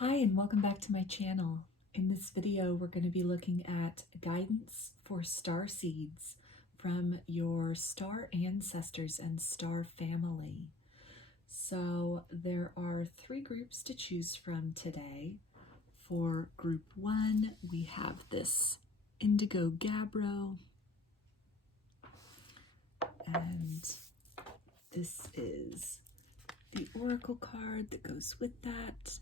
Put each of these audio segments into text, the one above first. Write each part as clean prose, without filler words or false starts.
Hi and welcome back to my channel. In this video we're going to be looking at guidance for starseeds from your star ancestors and star family. So there are 3 groups to choose from today. For group 1 we have this Indigo Gabbro, and this is the oracle card that goes with that.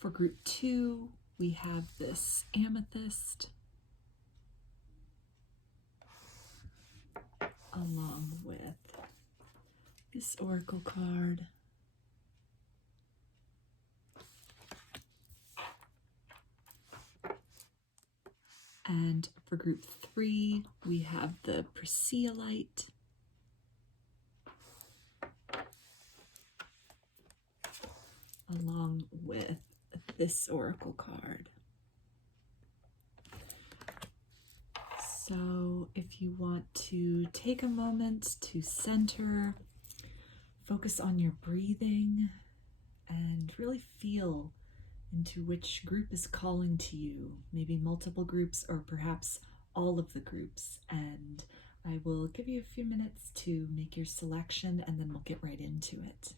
For group 2, we have this Amethyst, along with this oracle card. And for group 3, we have the Prasiolite, along with this oracle card. So if you want to take a moment to center, focus on your breathing, and really feel into which group is calling to you, maybe multiple groups or perhaps all of the groups. And I will give you a few minutes to make your selection and then we'll get right into it.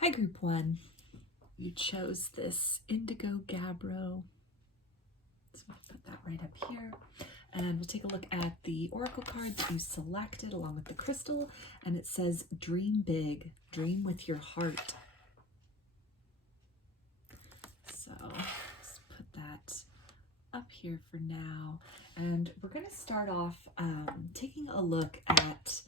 Hi, group 1. You chose this Indigo Gabbro. So I'll put that right up here. And we'll take a look at the oracle card that you selected along with the crystal. And it says, dream big, dream with your heart. So let's put that up here for now. And we're going to start off taking a look at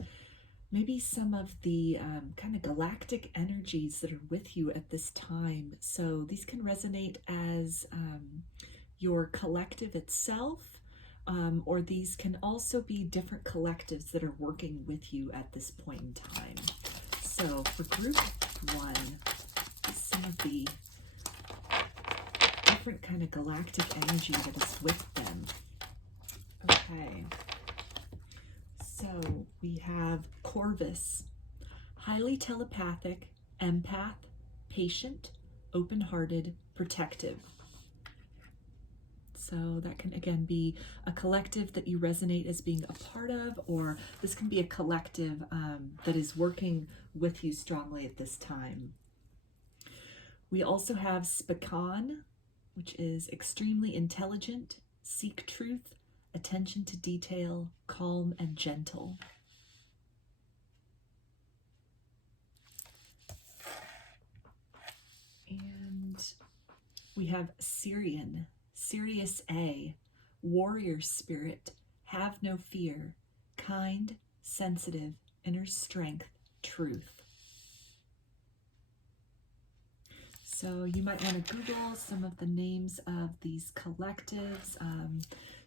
maybe some of the kind of galactic energies that are with you at this time. So these can resonate as your collective itself, or these can also be different collectives that are working with you at this point in time. So for group 1, some of the different kind of galactic energy that is with them. Okay. So we have Corvus, highly telepathic, empath, patient, open-hearted, protective. So that can again be a collective that you resonate as being a part of, or this can be a collective that is working with you strongly at this time. We also have Spakan, which is extremely intelligent, seek truth, attention to detail, calm and gentle. And we have Syrian, Sirius A, warrior spirit, have no fear, kind, sensitive, inner strength, truth. So you might want to Google some of the names of these collectives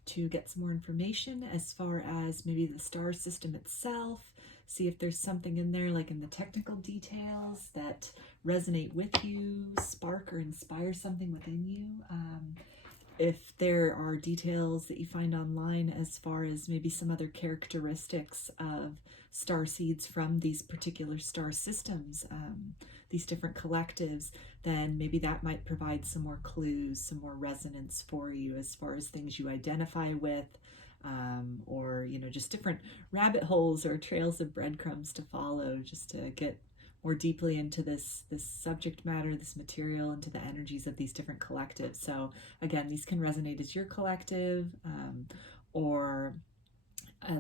to get some more information as far as maybe the star system itself. See if there's something in there, like in the technical details, that resonate with you, spark or inspire something within you. If there are details that you find online as far as maybe some other characteristics of starseeds from these particular star systems, these different collectives, then maybe that might provide some more clues, some more resonance for you as far as things you identify with, or, you know, just different rabbit holes or trails of breadcrumbs to follow just to get more deeply into this subject matter, this material, into the energies of these different collectives. So again, these can resonate as your collective, or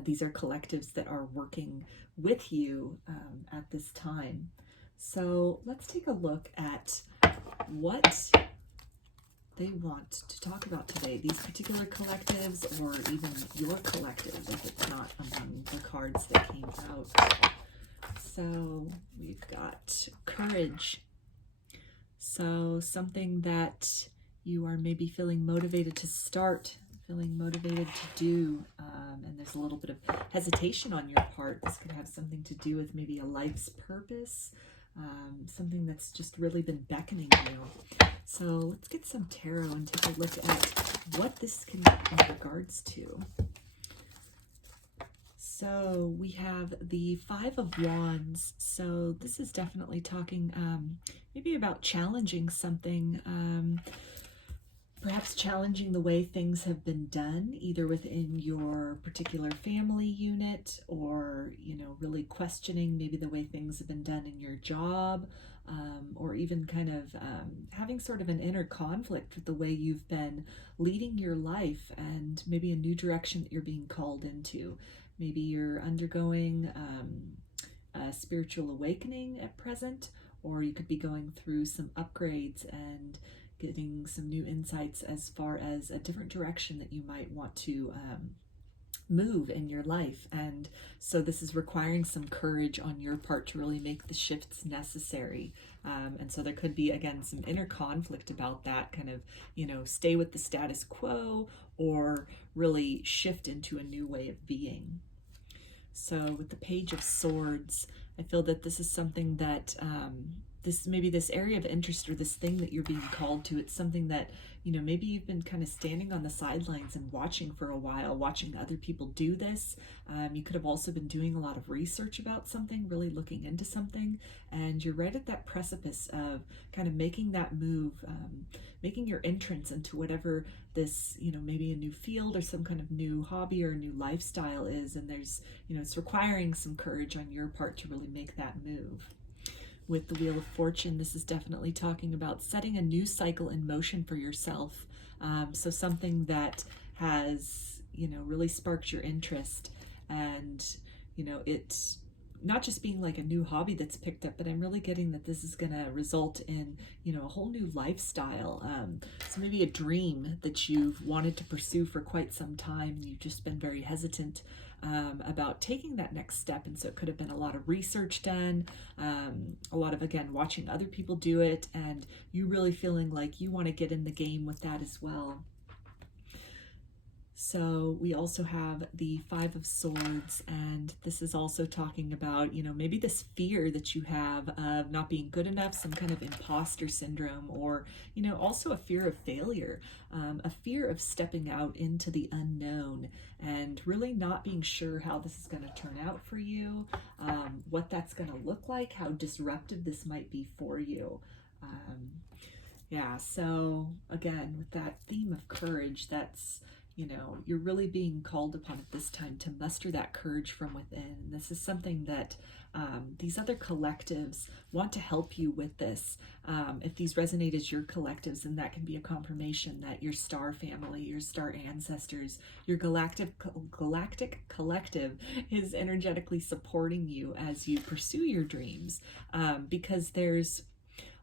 these are collectives that are working with you at this time. So let's take a look at what they want to talk about today, these particular collectives, or even your collective if it's not among the cards that came out. So we've got courage. So something that you are maybe feeling motivated to start, feeling motivated to do, and there's a little bit of hesitation on your part. This could have something to do with maybe a life's purpose, something that's just really been beckoning you. So let's get some tarot and take a look at what this can be in regards to. So we have the Five of Wands. So this is definitely talking maybe about challenging something, perhaps challenging the way things have been done, either within your particular family unit, or, you know, really questioning maybe the way things have been done in your job, or even kind of having sort of an inner conflict with the way you've been leading your life, and maybe a new direction that you're being called into. Maybe you're undergoing a spiritual awakening at present, or you could be going through some upgrades and getting some new insights as far as a different direction that you might want to move in your life. And so this is requiring some courage on your part to really make the shifts necessary. And so there could be, again, some inner conflict about that, kind of, you know, stay with the status quo or really shift into a new way of being. So with the Page of Swords, I feel that this is something that this area of interest, or this thing that you're being called to, it's something that, you know, maybe you've been kind of standing on the sidelines and watching for a while, watching other people do this. You could have also been doing a lot of research about something, really looking into something, and you're right at that precipice of kind of making that move, making your entrance into whatever this, you know, maybe a new field or some kind of new hobby or a new lifestyle is. And there's, you know, it's requiring some courage on your part to really make that move. With the Wheel of Fortune, this is definitely talking about setting a new cycle in motion for yourself. So something that has, you know, really sparked your interest, and, you know, it's not just being like a new hobby that's picked up, but I'm really getting that this is going to result in, you know, a whole new lifestyle. So maybe a dream that you've wanted to pursue for quite some time, and you've just been very hesitant about taking that next step. And so it could have been a lot of research done, a lot of, again, watching other people do it, and you really feeling like you want to get in the game with that as well. So we also have the Five of Swords, and this is also talking about, you know, maybe this fear that you have of not being good enough, some kind of imposter syndrome, or, you know, also a fear of failure, a fear of stepping out into the unknown and really not being sure how this is going to turn out for you, what that's going to look like, how disruptive this might be for you. Yeah, so again, with that theme of courage, that's, you know, you're really being called upon at this time to muster that courage from within. And this is something that these other collectives want to help you with this. If these resonate as your collectives, then that can be a confirmation that your star family, your star ancestors, your galactic collective is energetically supporting you as you pursue your dreams, because there's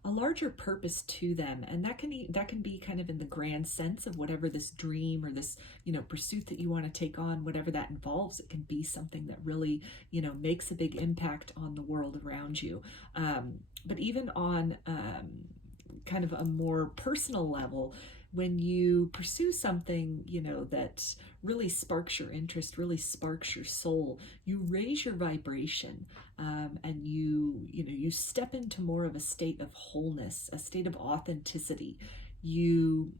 a larger purpose to them, and that can be kind of in the grand sense of whatever this dream or this, you know, pursuit that you want to take on, whatever that involves. It can be something that really, you know, makes a big impact on the world around you. But even on kind of a more personal level, when you pursue something, you know, that really sparks your interest, really sparks your soul, you raise your vibration, and you step into more of a state of wholeness, a state of authenticity. You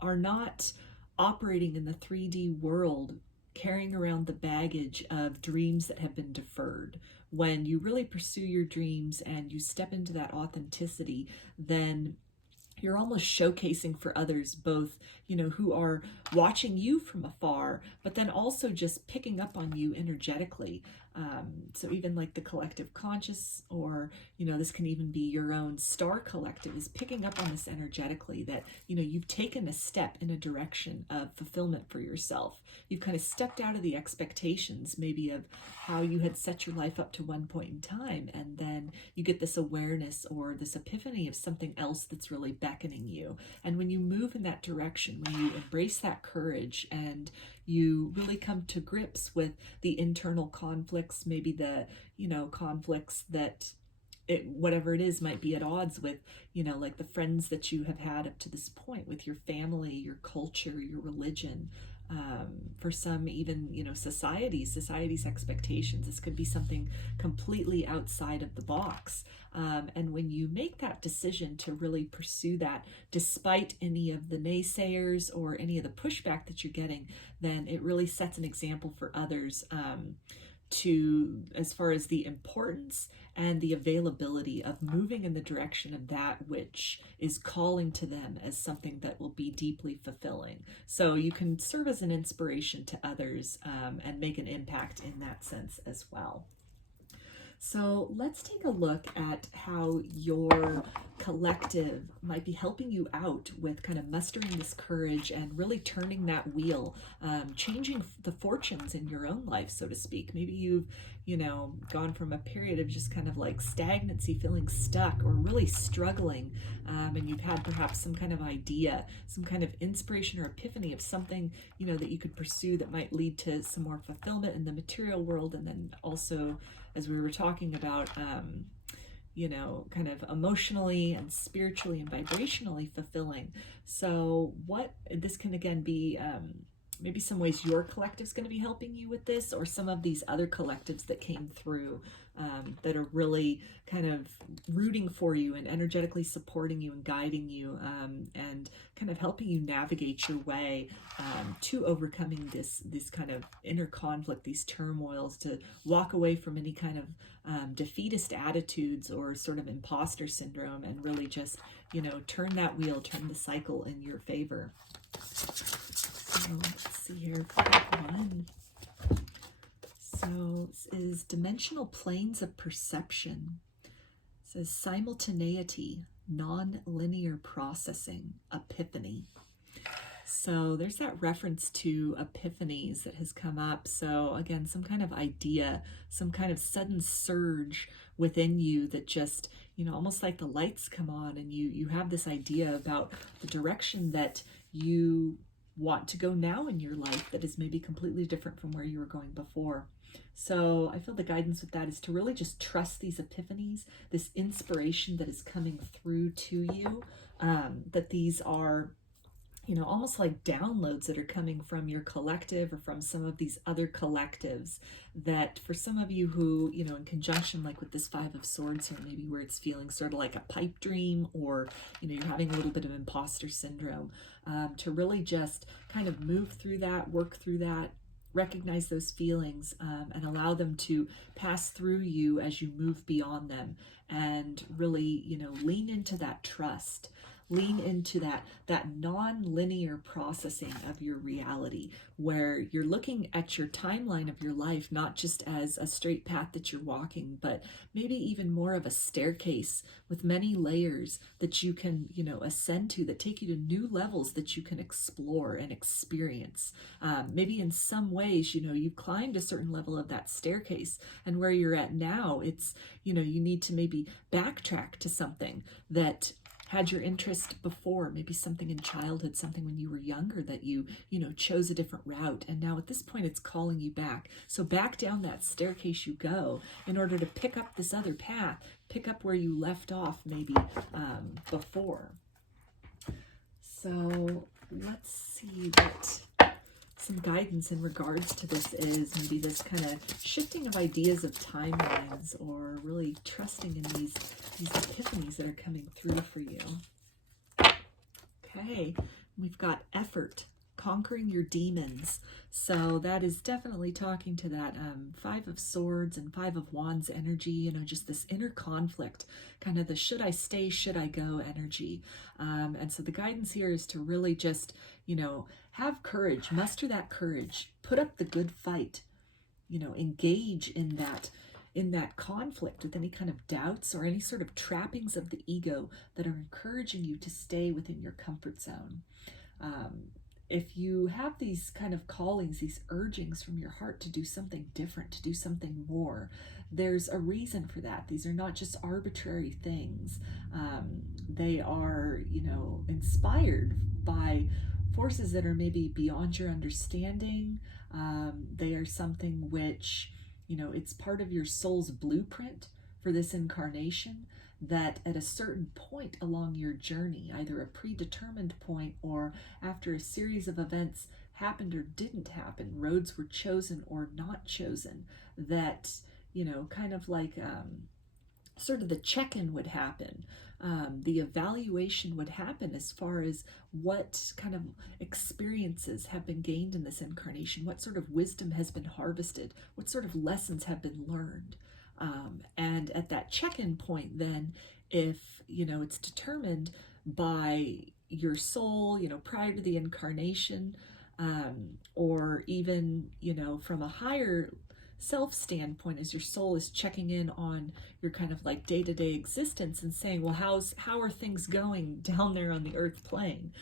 are not operating in the 3D world, carrying around the baggage of dreams that have been deferred. When you really pursue your dreams and you step into that authenticity, then you're almost showcasing for others, both, you know, who are watching you from afar, but then also just picking up on you energetically. So even like the collective conscious, or, this can even be your own star collective, is picking up on this energetically that, you've taken a step in a direction of fulfillment for yourself. You've kind of stepped out of the expectations maybe of how you had set your life up to one point in time, and then you get this awareness or this epiphany of something else that's really beckoning you. And when you move in that direction, when you embrace that courage and you really come to grips with the internal conflicts, maybe the, conflicts that whatever it is might be at odds with, like the friends that you have had up to this point, with your family, your culture, your religion, for some even, society's expectations. This could be something completely outside of the box. And when you make that decision to really pursue that, despite any of the naysayers or any of the pushback that you're getting, then it really sets an example for others, as far as the importance and the availability of moving in the direction of that which is calling to them as something that will be deeply fulfilling. So you can serve as an inspiration to others, and make an impact in that sense as well. So let's take a look at how your collective might be helping you out with kind of mustering this courage and really turning that wheel, changing the fortunes in your own life, so to speak. Maybe you've, gone from a period of just kind of like stagnancy, feeling stuck or really struggling, and you've had perhaps some kind of idea, some kind of inspiration or epiphany of something, that you could pursue that might lead to some more fulfillment in the material world, and then also, as we were talking about, kind of emotionally and spiritually and vibrationally fulfilling. So what this can again be, maybe some ways your collective's going to be helping you with this, or some of these other collectives that came through, that are really kind of rooting for you and energetically supporting you and guiding you, and kind of helping you navigate your way, to overcoming this kind of inner conflict, these turmoils, to walk away from any kind of defeatist attitudes or sort of imposter syndrome, and really just, turn that wheel, turn the cycle in your favor. So let's see here, one. So this is dimensional planes of perception. It says simultaneity, non-linear processing, epiphany. So there's that reference to epiphanies that has come up. So again, some kind of idea, some kind of sudden surge within you that just, almost like the lights come on, and you have this idea about the direction that you want to go now in your life that is maybe completely different from where you were going before. So I feel the guidance with that is to really just trust these epiphanies, this inspiration that is coming through to you, that these are, almost like downloads that are coming from your collective or from some of these other collectives, that for some of you who, in conjunction like with this Five of Swords here, maybe where it's feeling sort of like a pipe dream, or, you're having a little bit of imposter syndrome, to really just kind of move through that, work through that, recognize those feelings, and allow them to pass through you as you move beyond them, and really, lean into that trust. Lean into that non-linear processing of your reality, where you're looking at your timeline of your life, not just as a straight path that you're walking, but maybe even more of a staircase with many layers that you can, ascend to, that take you to new levels that you can explore and experience. Maybe in some ways, you've climbed a certain level of that staircase, and where you're at now, it's, you need to maybe backtrack to something that had your interest before, maybe something in childhood, something when you were younger that you chose a different route. And now at this point, it's calling you back. So back down that staircase you go in order to pick up this other path, pick up where you left off maybe before. So let's see what some guidance in regards to this is. Maybe this kind of shifting of ideas of timelines, or really trusting in these epiphanies that are coming through for you. Okay, we've got effort, conquering your demons. So that is definitely talking to that Five of Swords and Five of Wands energy, just this inner conflict, kind of the should I stay, should I go energy. And so the guidance here is to really just, have courage, muster that courage, put up the good fight, you know, engage in that conflict with any kind of doubts or any sort of trappings of the ego that are encouraging you to stay within your comfort zone. If you have these kind of callings, these urgings from your heart to do something different, to do something more, there's a reason for that. These are not just arbitrary things. They are, you know, inspired by forces that are maybe beyond your understanding. They are something which, you know, it's part of your soul's blueprint for this incarnation, that at a certain point along your journey, either a predetermined point or after a series of events happened or didn't happen, roads were chosen or not chosen, that, you know, kind of like sort of the check-in would happen. The evaluation would happen as far as what kind of experiences have been gained in this incarnation, what sort of wisdom has been harvested, what sort of lessons have been learned. And at that check-in point, then, if, you know, it's determined by your soul, you know, prior to the incarnation, or even, you know, from a higher self standpoint, as your soul is checking in on your kind of like day-to-day existence and saying, well, how are things going down there on the earth plane?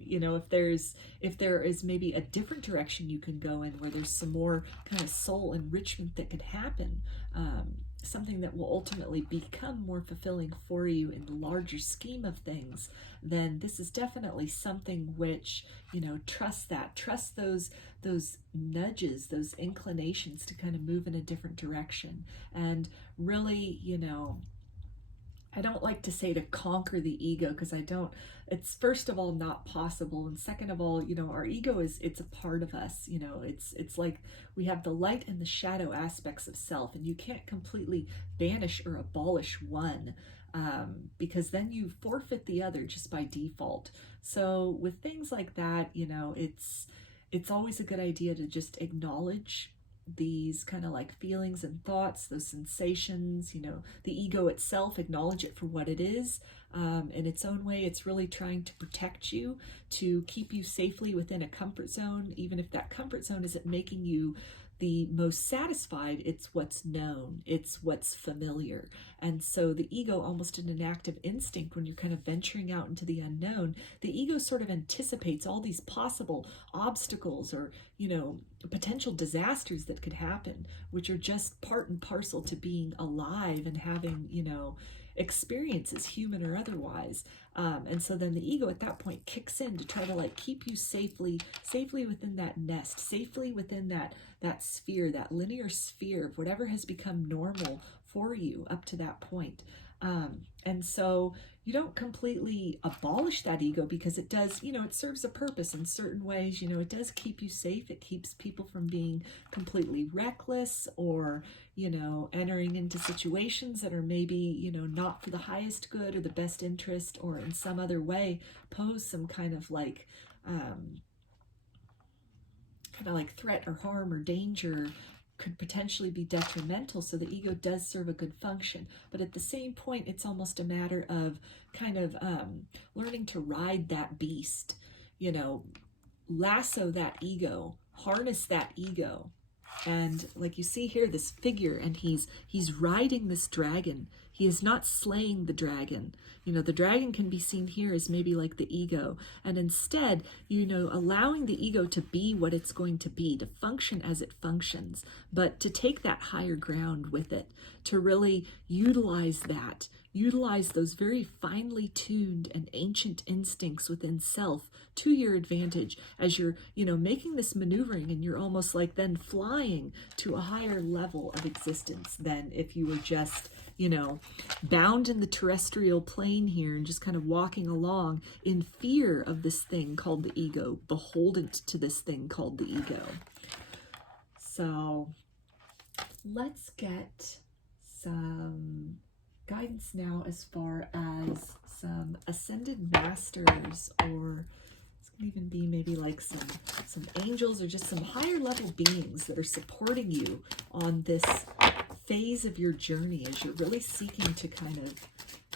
You know, if there is maybe a different direction you can go in, where there's some more kind of soul enrichment that could happen, something that will ultimately become more fulfilling for you in the larger scheme of things, then this is definitely something which, you know, trust those nudges, those inclinations to kind of move in a different direction. And really, you know, I don't like to say to conquer the ego, because it's first of all not possible, and second of all, you know, our ego it's a part of us. You know, it's like we have the light and the shadow aspects of self, and you can't completely banish or abolish one, because then you forfeit the other just by default. So with things like that, you know, it's always a good idea to just acknowledge these kind of like feelings and thoughts, those sensations, you know, the ego itself, acknowledge it for what it is. In its own way, it's really trying to protect you, to keep you safely within a comfort zone, even if that comfort zone isn't making you the most satisfied. It's what's known, it's what's familiar. And so the ego, almost in an active instinct, when you're kind of venturing out into the unknown, the ego sort of anticipates all these possible obstacles or, you know, potential disasters that could happen, which are just part and parcel to being alive and having, you know, experiences, human or otherwise. And so then the ego at that point kicks in to try to like keep you safely within that nest, safely within that sphere, that linear sphere of whatever has become normal for you up to that point. And so you don't completely abolish that ego, because it does, you know, it serves a purpose in certain ways. You know, it does keep you safe. It keeps people from being completely reckless or, you know, entering into situations that are maybe, you know, not for the highest good or the best interest, or in some other way pose some kind of like threat or harm or danger, could potentially be detrimental. So the ego does serve a good function, but at the same point, it's almost a matter of kind of learning to ride that beast, you know, lasso that ego, harness that ego. And like you see here, this figure, and he's riding this dragon. He is not slaying the dragon. You know, the dragon can be seen here as maybe like the ego. And instead, you know, allowing the ego to be what it's going to be, to function as it functions, but to take that higher ground with it, to really utilize those very finely tuned and ancient instincts within self to your advantage as you're, you know, making this maneuvering, and you're almost like then flying to a higher level of existence than if you were just, you know, bound in the terrestrial plane here and just kind of walking along in fear of this thing called the ego, beholden to this thing called the ego. So let's get some guidance now as far as some ascended masters, or it's going to even be maybe like some angels, or just some higher level beings that are supporting you on this phase of your journey as you're really seeking to kind of,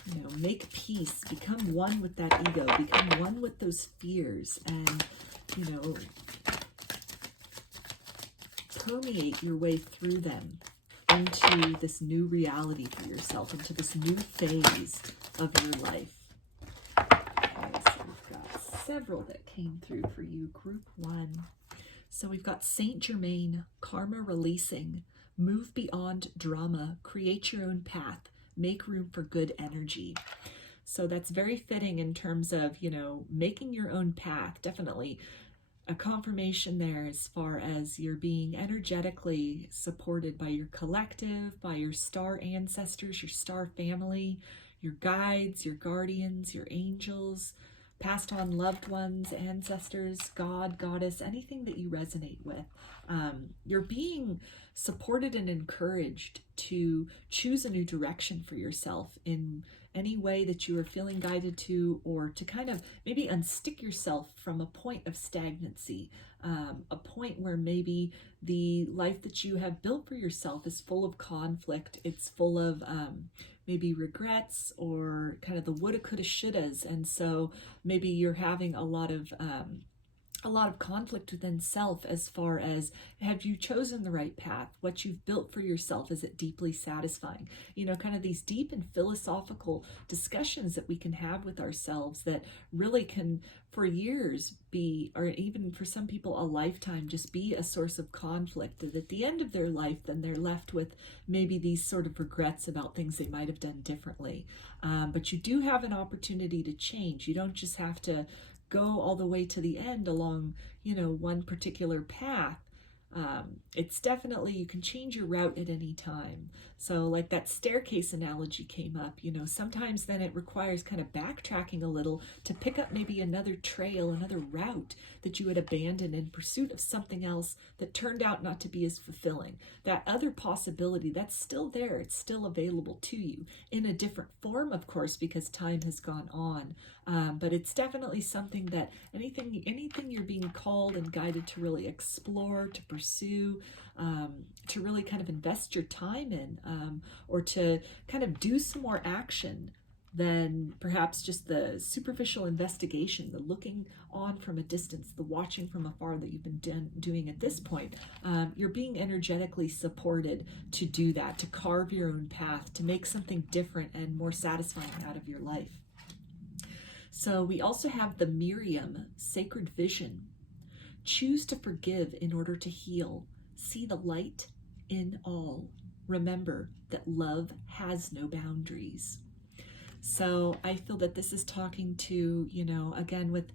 you know, make peace, become one with that ego, become one with those fears, and, you know, permeate your way through them into this new reality for yourself, into this new phase of your life. Okay, so we've got several that came through for you. Group 1. So we've got Saint Germain, karma releasing, move beyond drama, create your own path, make room for good energy. So that's very fitting in terms of, you know, making your own path. Definitely a confirmation there as far as you're being energetically supported by your collective, by your star ancestors, your star family, your guides, your guardians, your angels, passed on loved ones, ancestors, God, goddess, anything that you resonate with. You're being supported and encouraged to choose a new direction for yourself in any way that you are feeling guided to, or to kind of maybe unstick yourself from a point of stagnancy, a point where maybe the life that you have built for yourself is full of conflict. It's full of maybe regrets or kind of the woulda, coulda, shouldas. And so maybe you're having a lot of conflict within self as far as, have you chosen the right path? What you've built for yourself, is it deeply satisfying? You know, kind of these deep and philosophical discussions that we can have with ourselves that really can, for years, be, or even for some people a lifetime, just be a source of conflict. And at the end of their life, then they're left with maybe these sort of regrets about things they might have done differently. But you do have an opportunity to change. You don't just have to go all the way to the end along, you know, one particular path. It's definitely, you can change your route at any time. So like that staircase analogy came up, you know, sometimes then it requires kind of backtracking a little to pick up maybe another trail, another route that you had abandoned in pursuit of something else that turned out not to be as fulfilling. That other possibility, that's still there. It's still available to you in a different form, of course, because time has gone on. But it's definitely something that anything you're being called and guided to really explore, to pursue, to really kind of invest your time in, or to kind of do some more action than perhaps just the superficial investigation, the looking on from a distance, the watching from afar that you've been doing at this point. You're being energetically supported to do that, to carve your own path, to make something different and more satisfying out of your life. So we also have the Miriam, sacred vision. Choose to forgive in order to heal. See the light in all. Remember that love has no boundaries. So I feel that this is talking to, you know, again, with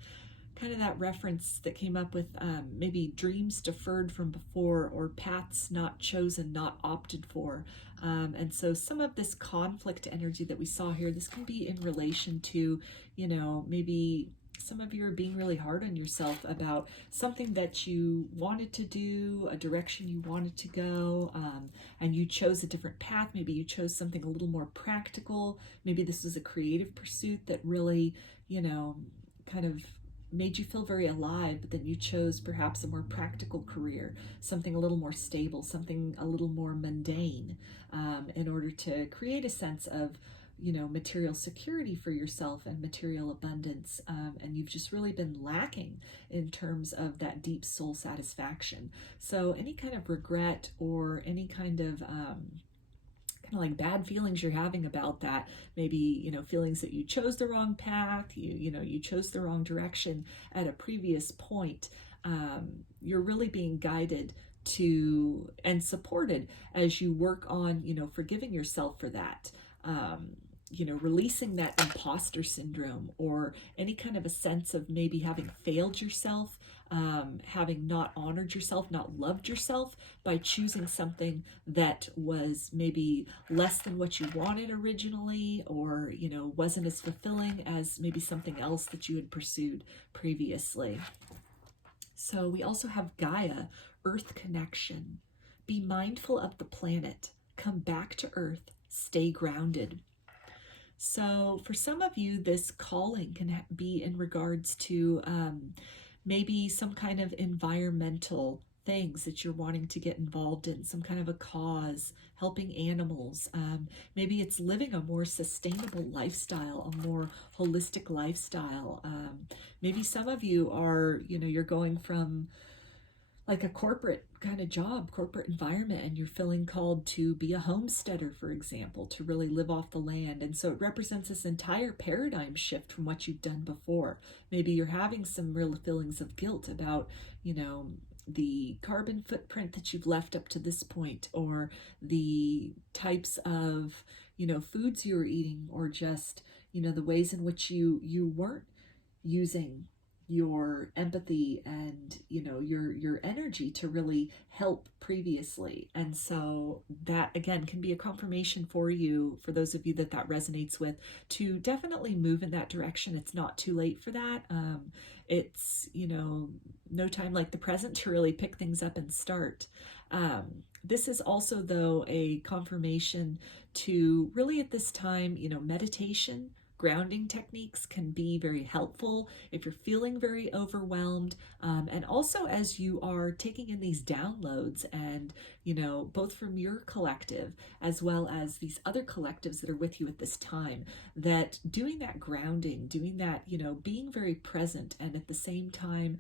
kind of that reference that came up with maybe dreams deferred from before, or paths not chosen, not opted for. And so some of this conflict energy that we saw here, this can be in relation to, you know, maybe some of you are being really hard on yourself about something that you wanted to do, a direction you wanted to go, and you chose a different path. Maybe you chose something a little more practical. Maybe this was a creative pursuit that really, you know, kind of made you feel very alive, but then you chose perhaps a more practical career, something a little more stable, something a little more mundane, in order to create a sense of, you know, material security for yourself and material abundance. And you've just really been lacking in terms of that deep soul satisfaction. So any kind of regret or any kind of like bad feelings you're having about that, maybe, you know, feelings that you chose the wrong path, you chose the wrong direction at a previous point, you're really being guided to and supported as you work on, you know, forgiving yourself for that. You know, releasing that imposter syndrome or any kind of a sense of maybe having failed yourself, having not honored yourself, not loved yourself by choosing something that was maybe less than what you wanted originally, or, you know, wasn't as fulfilling as maybe something else that you had pursued previously. So we also have Gaia, Earth connection. Be mindful of the planet. Come back to Earth. Stay grounded. So for some of you, this calling can be in regards to maybe some kind of environmental things that you're wanting to get involved in, some kind of a cause, helping animals. Maybe it's living a more sustainable lifestyle, a more holistic lifestyle. Maybe some of you are, you know, you're going from like a corporate kind of job, corporate environment, and you're feeling called to be a homesteader, for example, to really live off the land. And so it represents this entire paradigm shift from what you've done before. Maybe you're having some real feelings of guilt about, the carbon footprint that you've left up to this point, or the types of, foods you were eating, or just, the ways in which you weren't using your empathy and your energy to really help previously. And so that again can be a confirmation for you, for those of you that resonates with, to definitely move in that direction. It's not too late for that. It's no time like the present to really pick things up and start. This is also, though, a confirmation to really at this time, meditation, grounding techniques can be very helpful if you're feeling very overwhelmed, and also as you are taking in these downloads, and both from your collective as well as these other collectives that are with you at this time, that doing that grounding, doing that, being very present, and at the same time,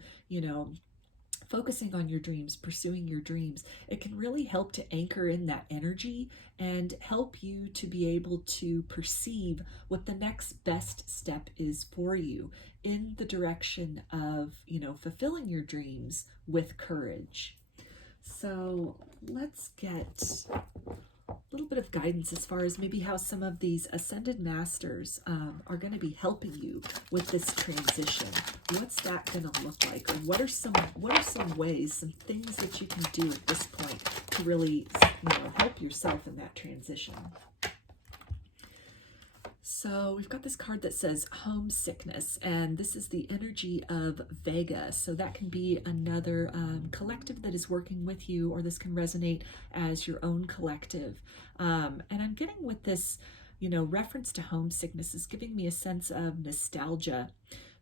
focusing on your dreams, pursuing your dreams, it can really help to anchor in that energy and help you to be able to perceive what the next best step is for you in the direction of, fulfilling your dreams with courage. So let's get a little bit of guidance as far as maybe how some of these ascended masters are going to be helping you with this transition. What's that going to look like? Or what are some ways, some things that you can do at this point to really, help yourself in that transition? So we've got this card that says homesickness, and this is the energy of Vega. So that can be another collective that is working with you, or this can resonate as your own collective. And I'm getting with this, reference to homesickness is giving me a sense of nostalgia.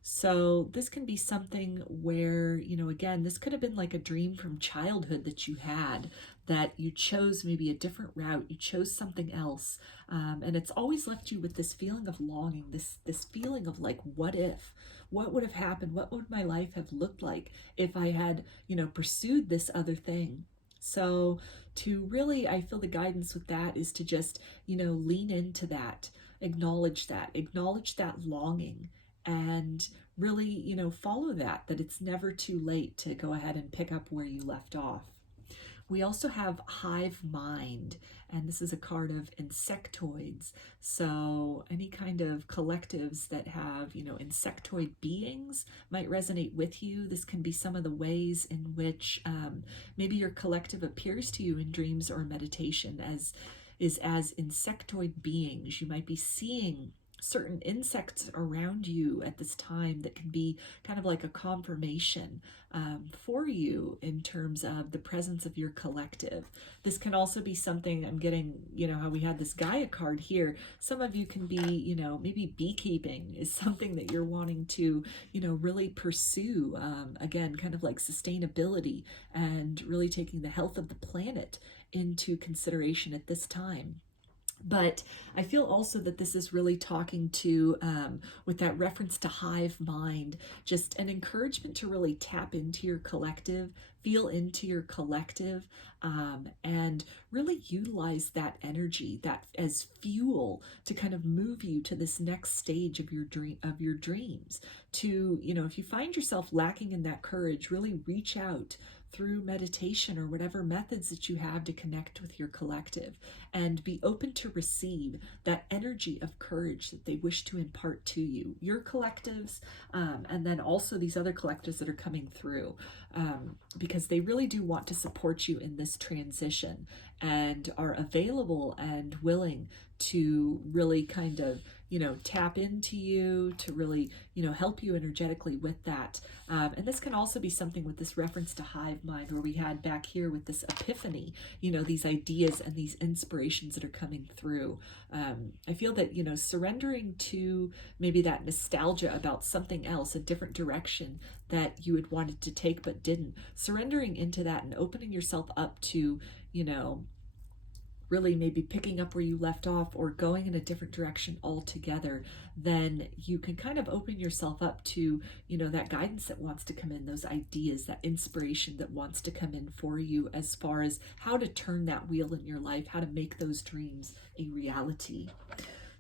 So this can be something where, again, this could have been like a dream from childhood that you had, that you chose maybe a different route, you chose something else. And it's always left you with this feeling of longing, this feeling of like, what if? What would have happened? What would my life have looked like if I had, pursued this other thing? So to really, I feel the guidance with that is to just, lean into that, acknowledge that longing, and really, follow that it's never too late to go ahead and pick up where you left off. We also have Hive Mind, and this is a card of insectoids. So any kind of collectives that have, insectoid beings might resonate with you. This can be some of the ways in which maybe your collective appears to you in dreams or meditation as insectoid beings. You might be seeing certain insects around you at this time that can be kind of like a confirmation for you in terms of the presence of your collective. This can also be something, I'm getting, how we had this Gaia card here. Some of you can be, maybe beekeeping is something that you're wanting to, really pursue. Again, kind of like sustainability and really taking the health of the planet into consideration at this time. But I feel also that this is really talking to, with that reference to hive mind, just an encouragement to really tap into your collective, feel into your collective, and really utilize that energy, that as fuel to kind of move you to this next stage of your dreams. To, if you find yourself lacking in that courage, really reach out through meditation or whatever methods that you have to connect with your collective, and be open to receive that energy of courage that they wish to impart to you, your collectives, and then also these other collectives that are coming through, because they really do want to support you in this transition and are available and willing to really kind of, tap into you, to really, help you energetically with that. And this can also be something with this reference to hive mind, where we had back here with this epiphany, these ideas and these inspirations that are coming through. I feel that, surrendering to maybe that nostalgia about something else, a different direction that you had wanted to take but didn't, surrendering into that and opening yourself up to, really maybe picking up where you left off or going in a different direction altogether, then you can kind of open yourself up to, you know, that guidance that wants to come in, those ideas, that inspiration that wants to come in for you as far as how to turn that wheel in your life, how to make those dreams a reality.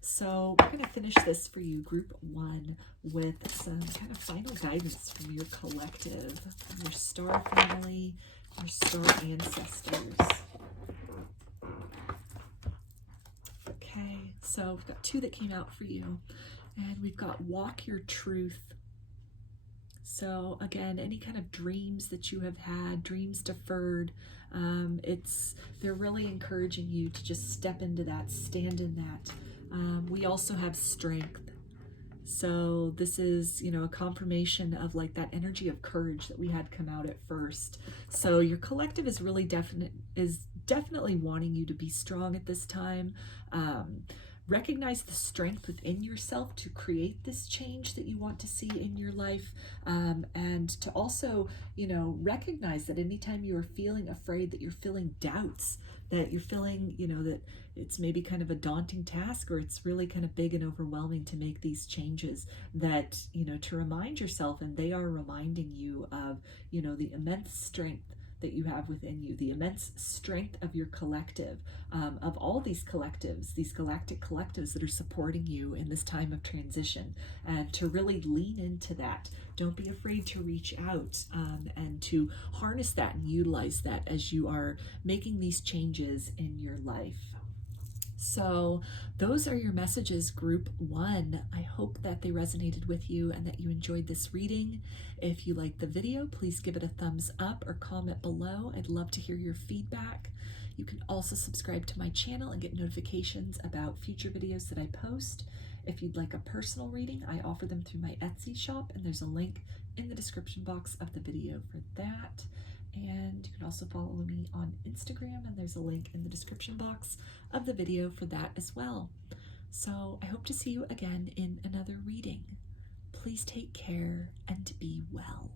So we're going to finish this for you, group 1, with some kind of final guidance from your collective, from your star family, your star ancestors. Okay, so we've got 2 that came out for you, and we've got walk your truth. So again, any kind of dreams that you have had, dreams deferred, they're really encouraging you to just step into that, stand in that. We also have strength. So this is, you know, a confirmation of like that energy of courage that we had come out at first. So your collective is really definitely wanting you to be strong at this time. Recognize the strength within yourself to create this change that you want to see in your life, and to also, you know, recognize that anytime you are feeling afraid, that you're feeling doubts, that you're feeling, you know, that it's maybe kind of a daunting task, or it's really kind of big and overwhelming to make these changes, that, you know, to remind yourself, and they are reminding you of, you know, the immense strength that you have within you, the immense strength of your collective, of all these collectives, these galactic collectives that are supporting you in this time of transition, and to really lean into that. Don't be afraid to reach out, and to harness that and utilize that as you are making these changes in your life. So those are your messages, group 1. I hope that they resonated with you and that you enjoyed this reading. If you liked the video, please give it a thumbs up or comment below. I'd love to hear your feedback. You can also subscribe to my channel and get notifications about future videos that I post. If you'd like a personal reading, I offer them through my Etsy shop, and there's a link in the description box of the video for that. And you can also follow me on Instagram, and there's a link in the description box of the video for that as well. So I hope to see you again in another reading. Please take care and be well.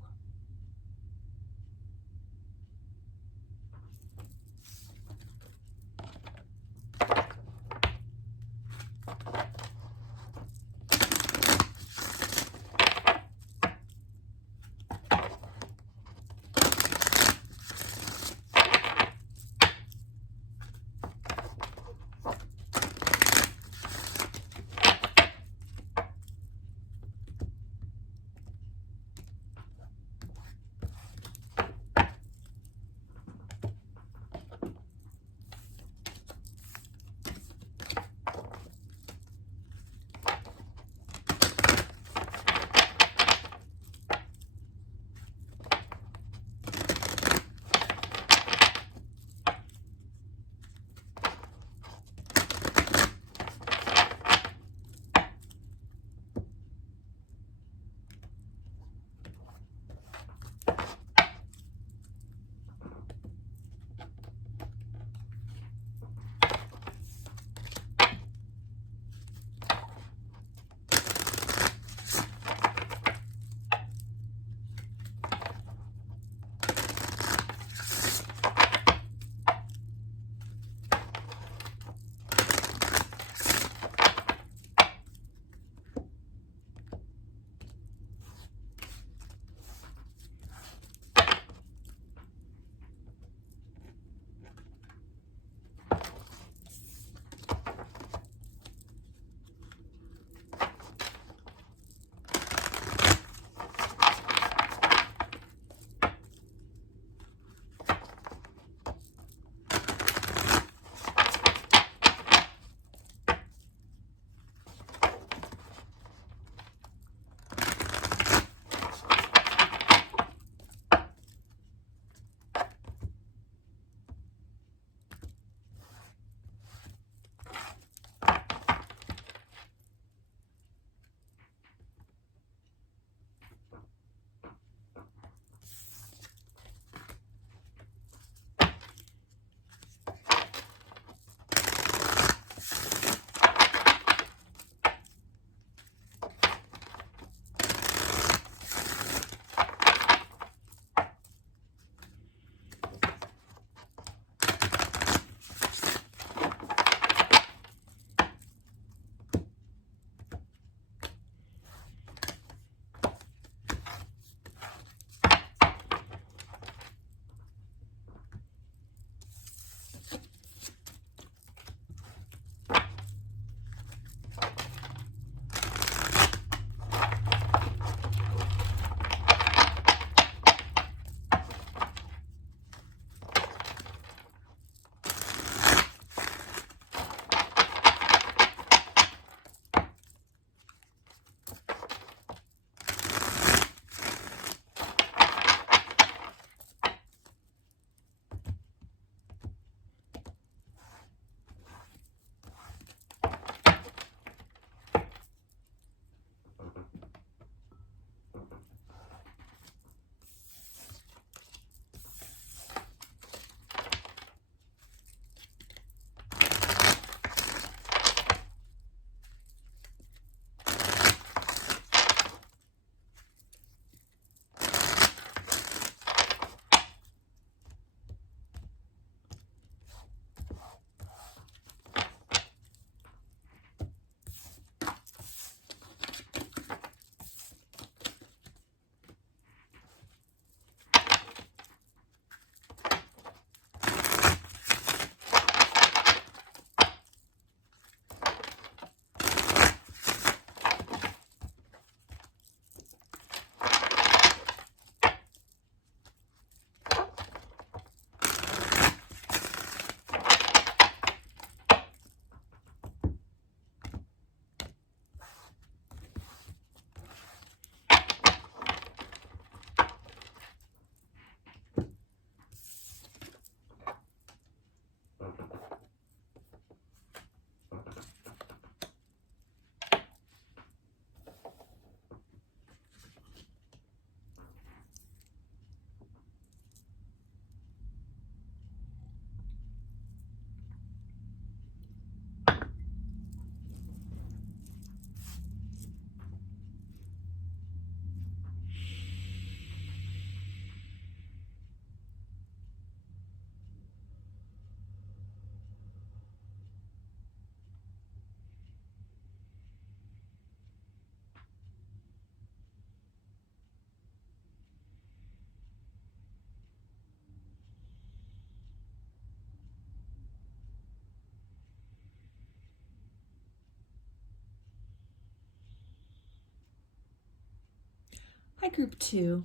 Hi, group 2.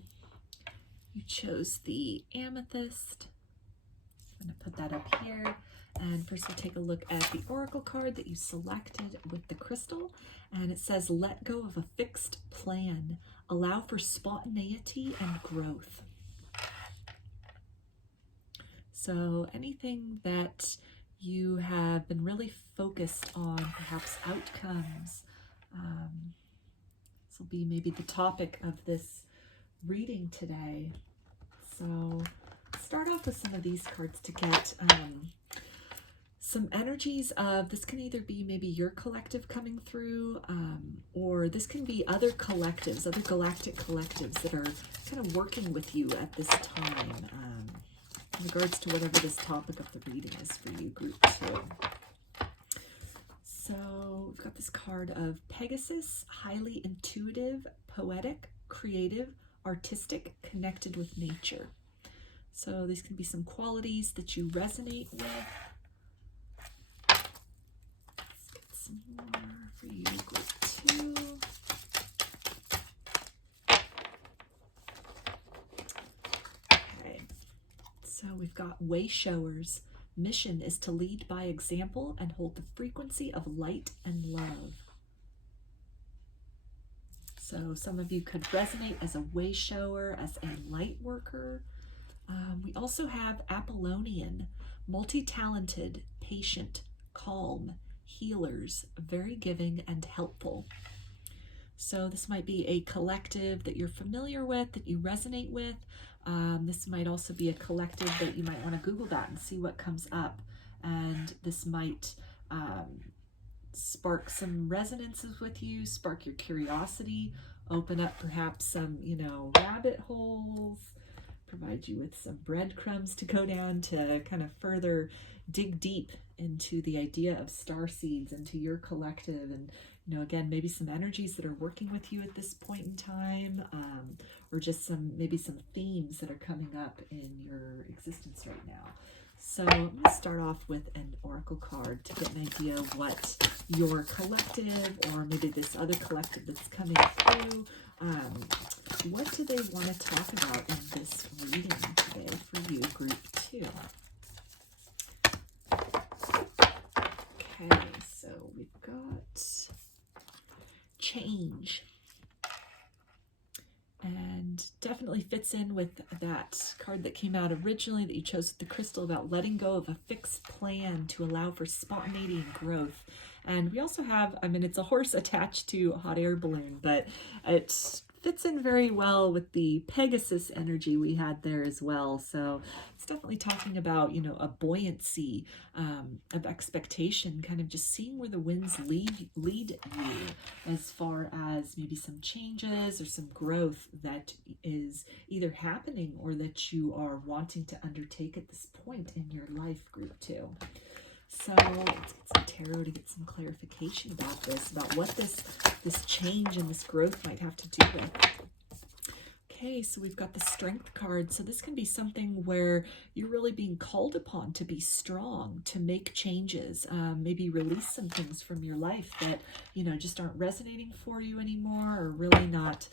You chose the Amethyst. I'm going to put that up here. And first we'll take a look at the oracle card that you selected with the crystal. And it says, let go of a fixed plan. Allow for spontaneity and growth. So anything that you have been really focused on, perhaps outcomes, this will be maybe the topic of this reading today. So start off with some of these cards to get some energies of, this can either be maybe your collective coming through, or this can be other collectives, other galactic collectives that are kind of working with you at this time, in regards to whatever this topic of the reading is for you, group 2. So we've got this card of Pegasus, highly intuitive, poetic, creative, artistic, connected with nature. So these can be some qualities that you resonate with. Let's get some more for you, group 2. Okay, so we've got way showers. Mission is to lead by example and hold the frequency of light and love. So some of you could resonate as a way shower, as a light worker. We also have Apollonian, multi-talented, patient, calm, healers, very giving and helpful. So this might be a collective that you're familiar with, that you resonate with. This might also be a collective that you might want to Google that and see what comes up. And this might spark some resonances with you, spark your curiosity, open up perhaps some, rabbit holes, provide you with some breadcrumbs to go down to kind of further dig deep into the idea of starseeds, into your collective, and again, maybe some energies that are working with you at this point in time, or just maybe some themes that are coming up in your existence right now. So I'm going to start off with an oracle card to get an idea of what your collective, or maybe this other collective that's coming through, what do they want to talk about in this reading today for you, group 2? Okay, so we've got change. And definitely fits in with that card that came out originally that you chose with the crystal, about letting go of a fixed plan to allow for spontaneity and growth. And we also have, it's a horse attached to a hot air balloon, but it fits in very well with the Pegasus energy we had there as well. So it's definitely talking about, a buoyancy of expectation, kind of just seeing where the winds lead you as far as maybe some changes or some growth that is either happening or that you are wanting to undertake at this point in your life, group 2. So let's get some tarot to get some clarification about this, about what this change and this growth might have to do with. Okay, so we've got the Strength card. So this can be something where you're really being called upon to be strong, to make changes, maybe release some things from your life that, just aren't resonating for you anymore, or really not,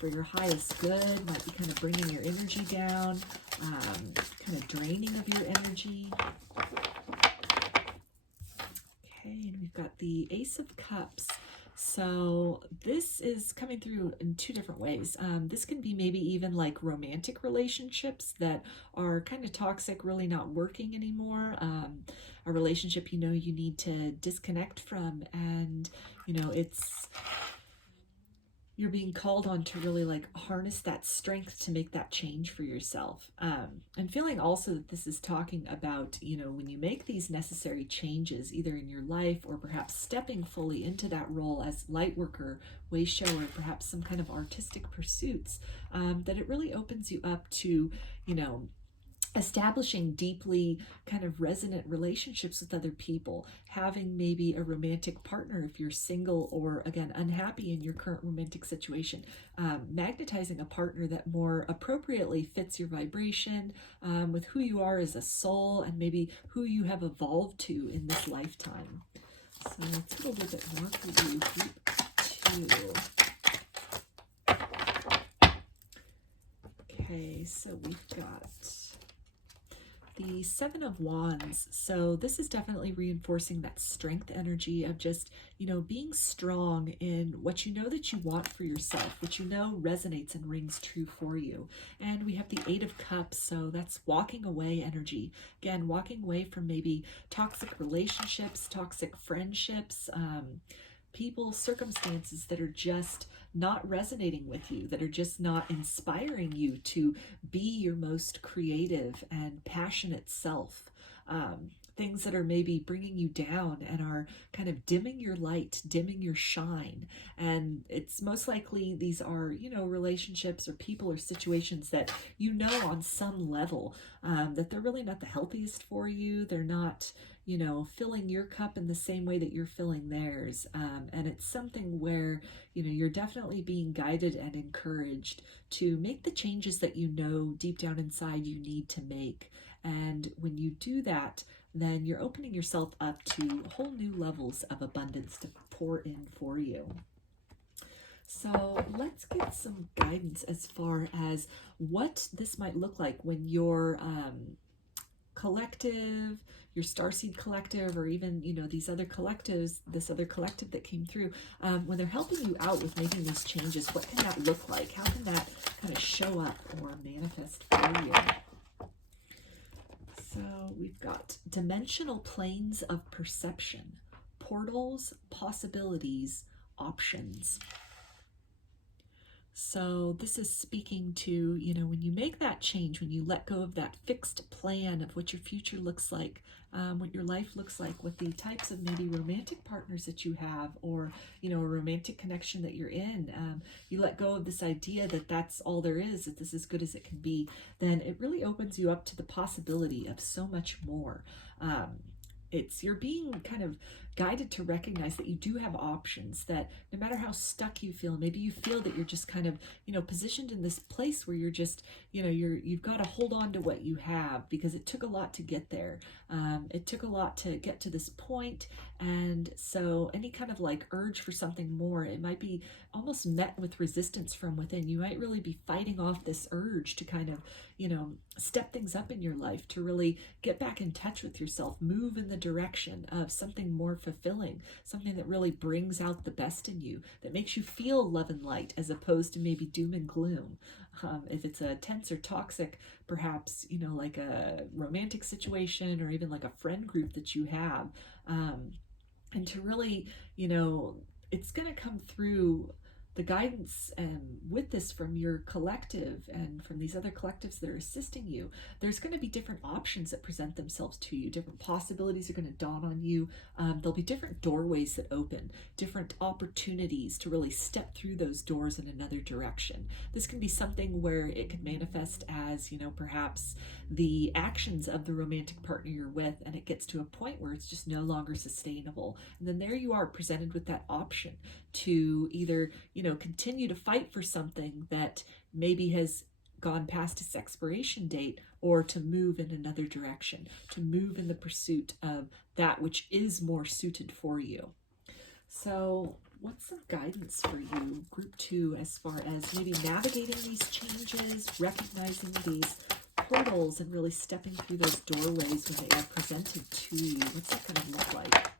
for your highest good, might be kind of bringing your energy down, kind of draining of your energy. And we've got the Ace of Cups. So this is coming through in 2 different ways. This can be maybe even like romantic relationships that are kind of toxic, really not working anymore. A relationship you need to disconnect from, and you're being called on to really harness that strength to make that change for yourself. And feeling also that this is talking about, when you make these necessary changes, either in your life or perhaps stepping fully into that role as light worker, way shower, perhaps some kind of artistic pursuits, that it really opens you up to, establishing deeply kind of resonant relationships with other people, having maybe a romantic partner if you're single or, again, unhappy in your current romantic situation, magnetizing a partner that more appropriately fits your vibration, with who you are as a soul and maybe who you have evolved to in this lifetime. So let's get a little bit more for you, group 2. Okay, so we've got the Seven of Wands. So this is definitely reinforcing that strength energy of just, being strong in what you know that you want for yourself, what you know resonates and rings true for you. And we have the Eight of Cups, so that's walking away energy. Again, walking away from maybe toxic relationships, toxic friendships, people, circumstances that are just not resonating with you, that are just not inspiring you to be your most creative and passionate self. Things that are maybe bringing you down and are kind of dimming your light, dimming your shine. And it's most likely these are, relationships or people or situations that on some level that they're really not the healthiest for you. They're not, filling your cup in the same way that you're filling theirs. And it's something where, you're definitely being guided and encouraged to make the changes that deep down inside you need to make. And when you do that, then you're opening yourself up to whole new levels of abundance to pour in for you. So let's get some guidance as far as what this might look like when your collective, your Starseed collective, or even, these other collectives, this other collective that came through, when they're helping you out with making these changes, what can that look like? How can that kind of show up or manifest for you? So we've got dimensional planes of perception, portals, possibilities, options. So this is speaking to, when you make that change, when you let go of that fixed plan of what your future looks like, what your life looks like, what the types of maybe romantic partners that you have, or, a romantic connection that you're in, you let go of this idea that that's all there is, that this is good as it can be, then it really opens you up to the possibility of so much more. You're being kind of guided to recognize that you do have options, that no matter how stuck you feel, maybe you feel that you're just kind of, positioned in this place where you're just, you've got to hold on to what you have because it took a lot to get there. It took a lot to get to this point. And so any kind of like urge for something more, it might be almost met with resistance from within. You might really be fighting off this urge to kind of, step things up in your life, to really get back in touch with yourself, move in the direction of something more fulfilling, something that really brings out the best in you, that makes you feel love and light as opposed to maybe doom and gloom. If it's a tense or toxic, perhaps, like a romantic situation or even like a friend group that you have, and to really, it's going to come through the guidance with this from your collective and from these other collectives that are assisting you. There's going to be different options that present themselves to you. Different possibilities are going to dawn on you. There'll be different doorways that open, different opportunities to really step through those doors in another direction. This can be something where it could manifest as, perhaps the actions of the romantic partner you're with, and it gets to a point where it's just no longer sustainable. And then there you are presented with that option to either, continue to fight for something that maybe has gone past its expiration date, or to move in another direction, to move in the pursuit of that which is more suited for you. So what's some guidance for you, group 2, as far as maybe navigating these changes, recognizing these portals, and really stepping through those doorways when they are presented to you? What's that going to look like?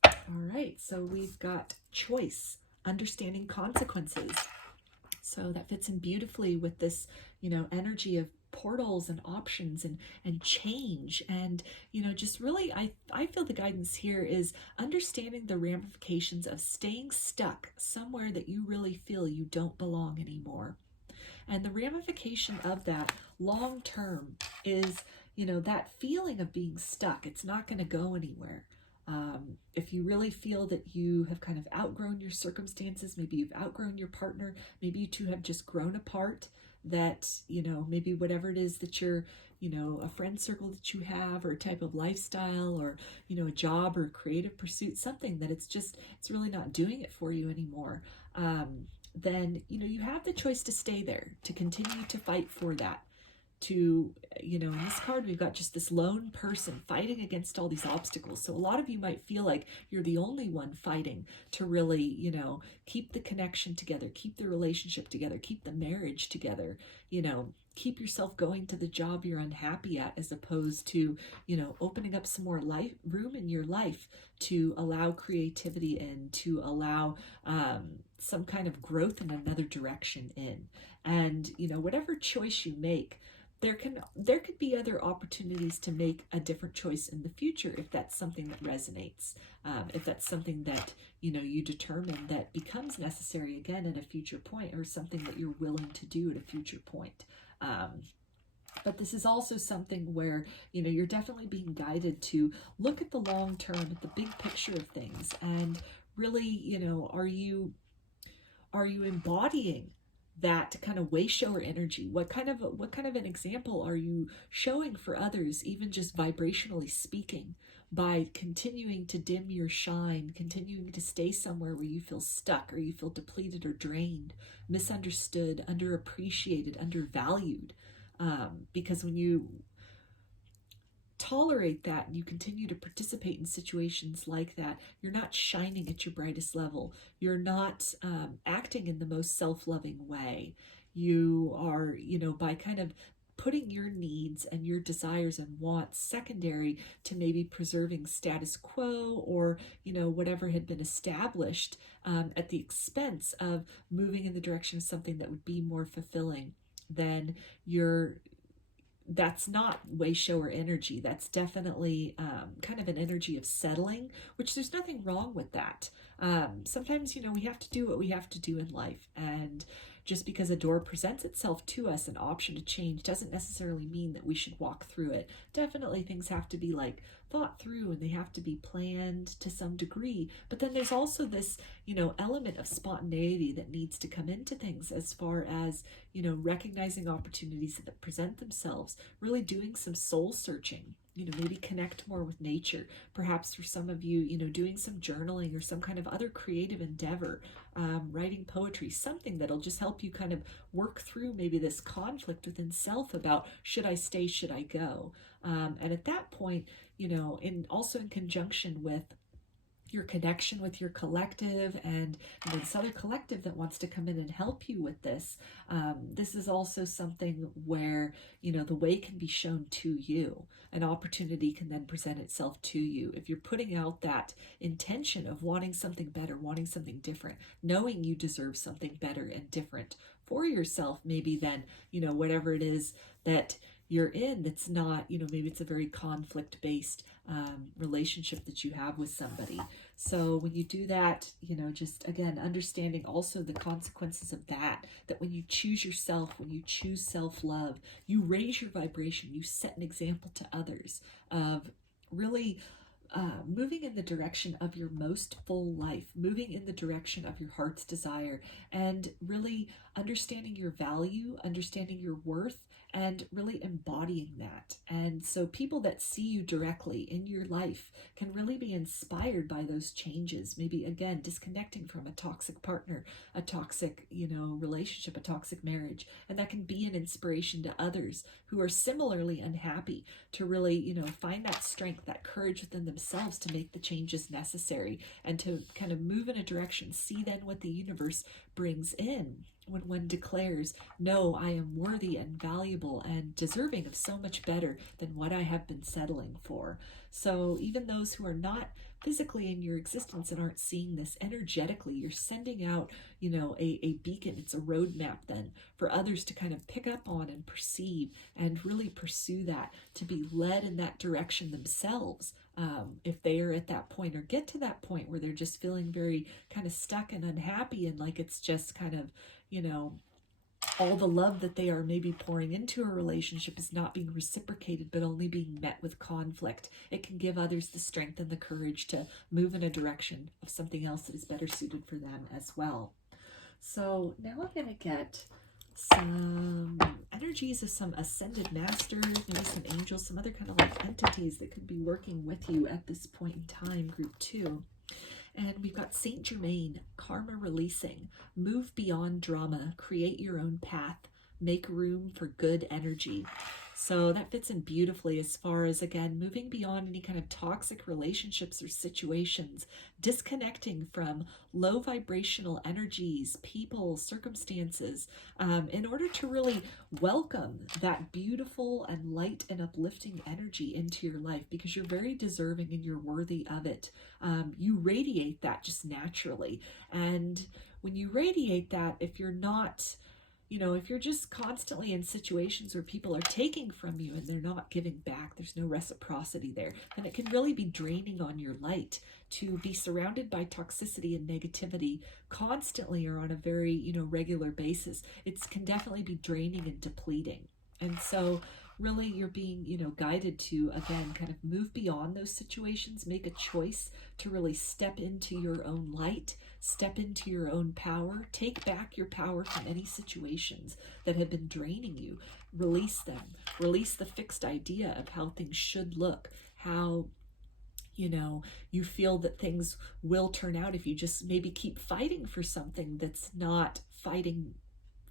All right, so we've got choice, understanding consequences. So that fits in beautifully with this, energy of portals and options and change. And, just really, I feel the guidance here is understanding the ramifications of staying stuck somewhere that you really feel you don't belong anymore. And the ramification of that long term is, that feeling of being stuck. It's not going to go anywhere. If you really feel that you have kind of outgrown your circumstances, maybe you've outgrown your partner, maybe you two have just grown apart, that, maybe whatever it is that you're, a friend circle that you have, or a type of lifestyle, or, a job or a creative pursuit, something that it's really not doing it for you anymore. Then, you have the choice to stay there, to continue to fight for that, to, you know, in this card, we've got just this lone person fighting against all these obstacles. So a lot of you might feel like you're the only one fighting to really, you know, keep the connection together, keep the relationship together, keep the marriage together, you know, keep yourself going to the job you're unhappy at, as opposed to, you know, opening up some more room in your life to allow creativity in, to allow some kind of growth in another direction in. And, you know, whatever choice you make, there could be other opportunities to make a different choice in the future if that's something that resonates, if that's something that, you know, you determine that becomes necessary again at a future point, or something that you're willing to do at a future point. But this is also something where, you know, you're definitely being guided to look at the long term, at the big picture of things, and really, you know, are you embodying that kind of way shower energy? What kind of an example are you showing for others, even just vibrationally speaking, by continuing to dim your shine, continuing to stay somewhere where you feel stuck, or you feel depleted or drained, misunderstood, underappreciated, undervalued? Because when you tolerate that and you continue to participate in situations like that, you're not shining at your brightest level. You're not acting in the most self-loving way. You are, you know, by kind of putting your needs and your desires and wants secondary to maybe preserving status quo, or, you know, whatever had been established, at the expense of moving in the direction of something that would be more fulfilling, then that's not way shower energy. That's definitely kind of an energy of settling, which there's nothing wrong with that. Sometimes, you know, we have to do what we have to do in life, and just because a door presents itself to us, an option to change, doesn't necessarily mean that we should walk through it. Definitely things have to be like thought through, and they have to be planned to some degree. But then there's also this, you know, element of spontaneity that needs to come into things, as far as, you know, recognizing opportunities that present themselves, really doing some soul searching, you know, maybe connect more with nature. Perhaps for some of you, you know, doing some journaling or some kind of other creative endeavor, writing poetry, something that'll just help you kind of work through maybe this conflict within self about, should I stay, should I go? And at that point, you know, also in conjunction with your connection with your collective, and this other collective that wants to come in and help you with this. This is also something where, you know, the way can be shown to you. An opportunity can then present itself to you. If you're putting out that intention of wanting something better, wanting something different, knowing you deserve something better and different for yourself, maybe then, you know, whatever it is that you're in that's not, you know, maybe it's a very conflict-based relationship that you have with somebody. So when you do that, you know, just again, understanding also the consequences of that when you choose yourself, when you choose self-love, you raise your vibration, you set an example to others of really moving in the direction of your most full life, moving in the direction of your heart's desire, and really understanding your value, understanding your worth, and really embodying that. And so people that see you directly in your life can really be inspired by those changes. Maybe, again, disconnecting from a toxic partner, a toxic, you know, relationship, a toxic marriage. And that can be an inspiration to others who are similarly unhappy to really, you know, find that strength, that courage within themselves to make the changes necessary and to kind of move in a direction, see then what the universe brings in. When one declares, no, I am worthy and valuable and deserving of so much better than what I have been settling for. So even those who are not physically in your existence and aren't seeing this, energetically, you're sending out, you know, a beacon. It's a roadmap then for others to kind of pick up on and perceive and really pursue that, to be led in that direction themselves. If they are at that point, or get to that point where they're just feeling very kind of stuck and unhappy, and like it's just kind of, you know, all the love that they are maybe pouring into a relationship is not being reciprocated, but only being met with conflict. It can give others the strength and the courage to move in a direction of something else that is better suited for them as well. So now I'm going to get some energies of some ascended masters, maybe some angels, some other kind of like entities that could be working with you at this point in time, group 2. And we've got Saint Germain, karma releasing, move beyond drama, create your own path, make room for good energy. So that fits in beautifully as far as, again, moving beyond any kind of toxic relationships or situations, disconnecting from low vibrational energies, people, circumstances, in order to really welcome that beautiful and light and uplifting energy into your life, because you're very deserving and you're worthy of it. You radiate that just naturally. And when you radiate that, if you're not, if you're just constantly in situations where people are taking from you and they're not giving back, there's no reciprocity there, then it can really be draining on your light to be surrounded by toxicity and negativity constantly or on a very, regular basis. It can definitely be draining and depleting. And so really you're being, guided to, again, kind of move beyond those situations, make a choice to really step into your own light, step into your own power, take back your power from any situations that have been draining you, release them, release the fixed idea of how things should look, how you feel that things will turn out if you just maybe keep fighting for something that's not fighting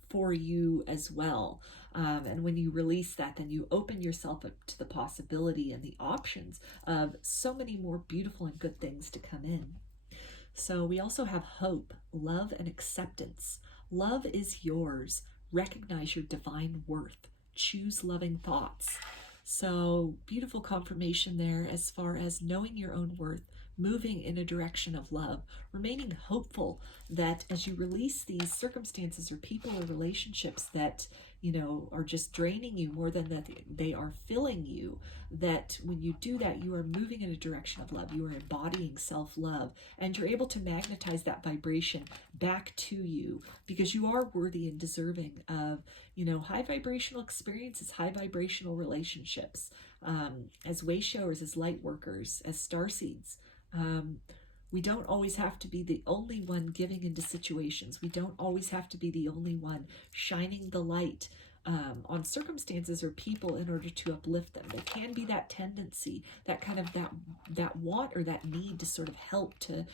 for you as well. And when you release that, then you open yourself up to the possibility and the options of so many more beautiful and good things to come in. So we also have hope, love, and acceptance. Love is yours. Recognize your divine worth. Choose loving thoughts. So beautiful confirmation there as far as knowing your own worth, moving in a direction of love, remaining hopeful that as you release these circumstances or people or relationships that, are just draining you more than that they are filling you, that when you do that, you are moving in a direction of love. You are embodying self-love, and you're able to magnetize that vibration back to you because you are worthy and deserving of, high vibrational experiences, high vibrational relationships, as way showers, as light workers, as starseeds. We don't always have to be the only one giving into situations. We don't always have to be the only one shining the light on circumstances or people in order to uplift them. There can be that tendency, that kind of that want or that need to sort of help to,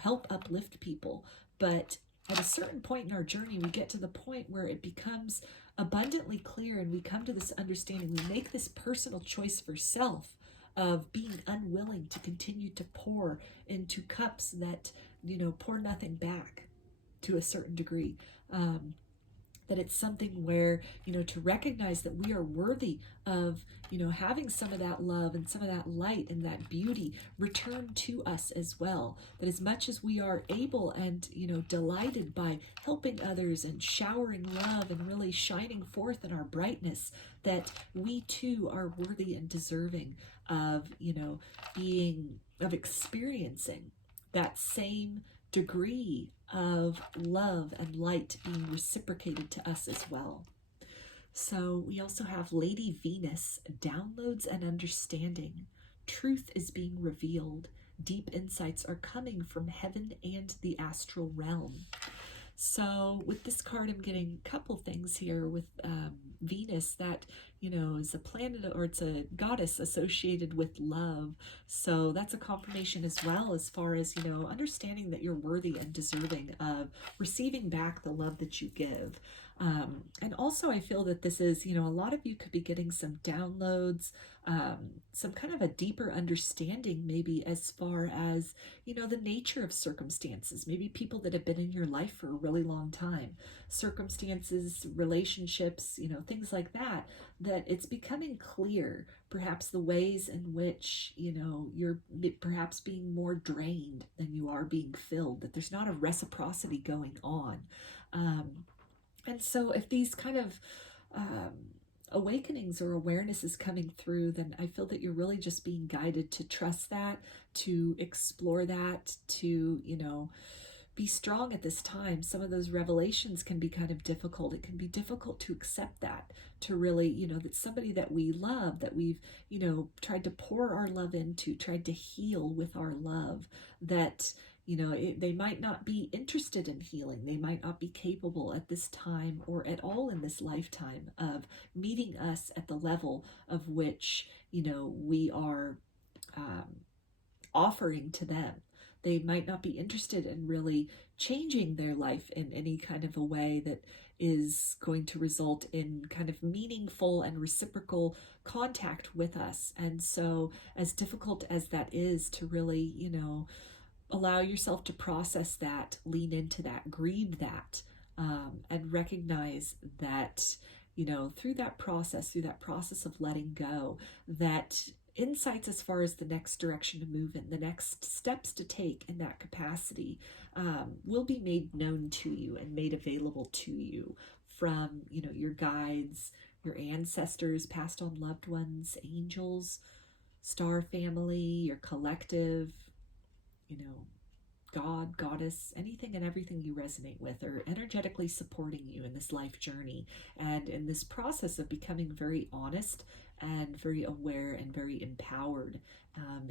help uplift people. But at a certain point in our journey, we get to the point where it becomes abundantly clear and we come to this understanding. We make this personal choice for self of being unwilling to continue to pour into cups that, pour nothing back to a certain degree. That it's something where, to recognize that we are worthy of, having some of that love and some of that light and that beauty return to us as well. That as much as we are able and, delighted by helping others and showering love and really shining forth in our brightness, that we too are worthy and deserving of, of experiencing that same degree of love and light being reciprocated to us as well. So we also have Lady Venus, downloads and understanding. Truth is being revealed. Deep insights are coming from heaven and the astral realm. So with this card, I'm getting a couple things here with Venus that, is a planet or it's a goddess associated with love. So that's a confirmation as well as far as, understanding that you're worthy and deserving of receiving back the love that you give. And also I feel that this is, a lot of you could be getting some downloads, some kind of a deeper understanding maybe as far as, the nature of circumstances, maybe people that have been in your life for a really long time, circumstances, relationships, things like that, that it's becoming clear, perhaps the ways in which, you're perhaps being more drained than you are being filled, that there's not a reciprocity going on. And so if these kind of awakenings or awareness is coming through, then I feel that you're really just being guided to trust that, to explore that, to, be strong at this time. Some of those revelations can be kind of difficult. It can be difficult to accept that, to really, that somebody that we love, that we've, tried to pour our love into, tried to heal with our love, that, they might not be interested in healing. They might not be capable at this time or at all in this lifetime of meeting us at the level of which, we are offering to them. they might not be interested in really changing their life in any kind of a way that is going to result in kind of meaningful and reciprocal contact with us. And so, as difficult as that is to really, allow yourself to process that, lean into that, grieve that, and recognize that, through that process of letting go, that insights as far as the next direction to move in, the next steps to take in that capacity, will be made known to you and made available to you from, your guides, your ancestors, passed on loved ones, angels, star family, your collective, God, goddess, anything and everything you resonate with are energetically supporting you in this life journey and in this process of becoming very honest and very aware and very empowered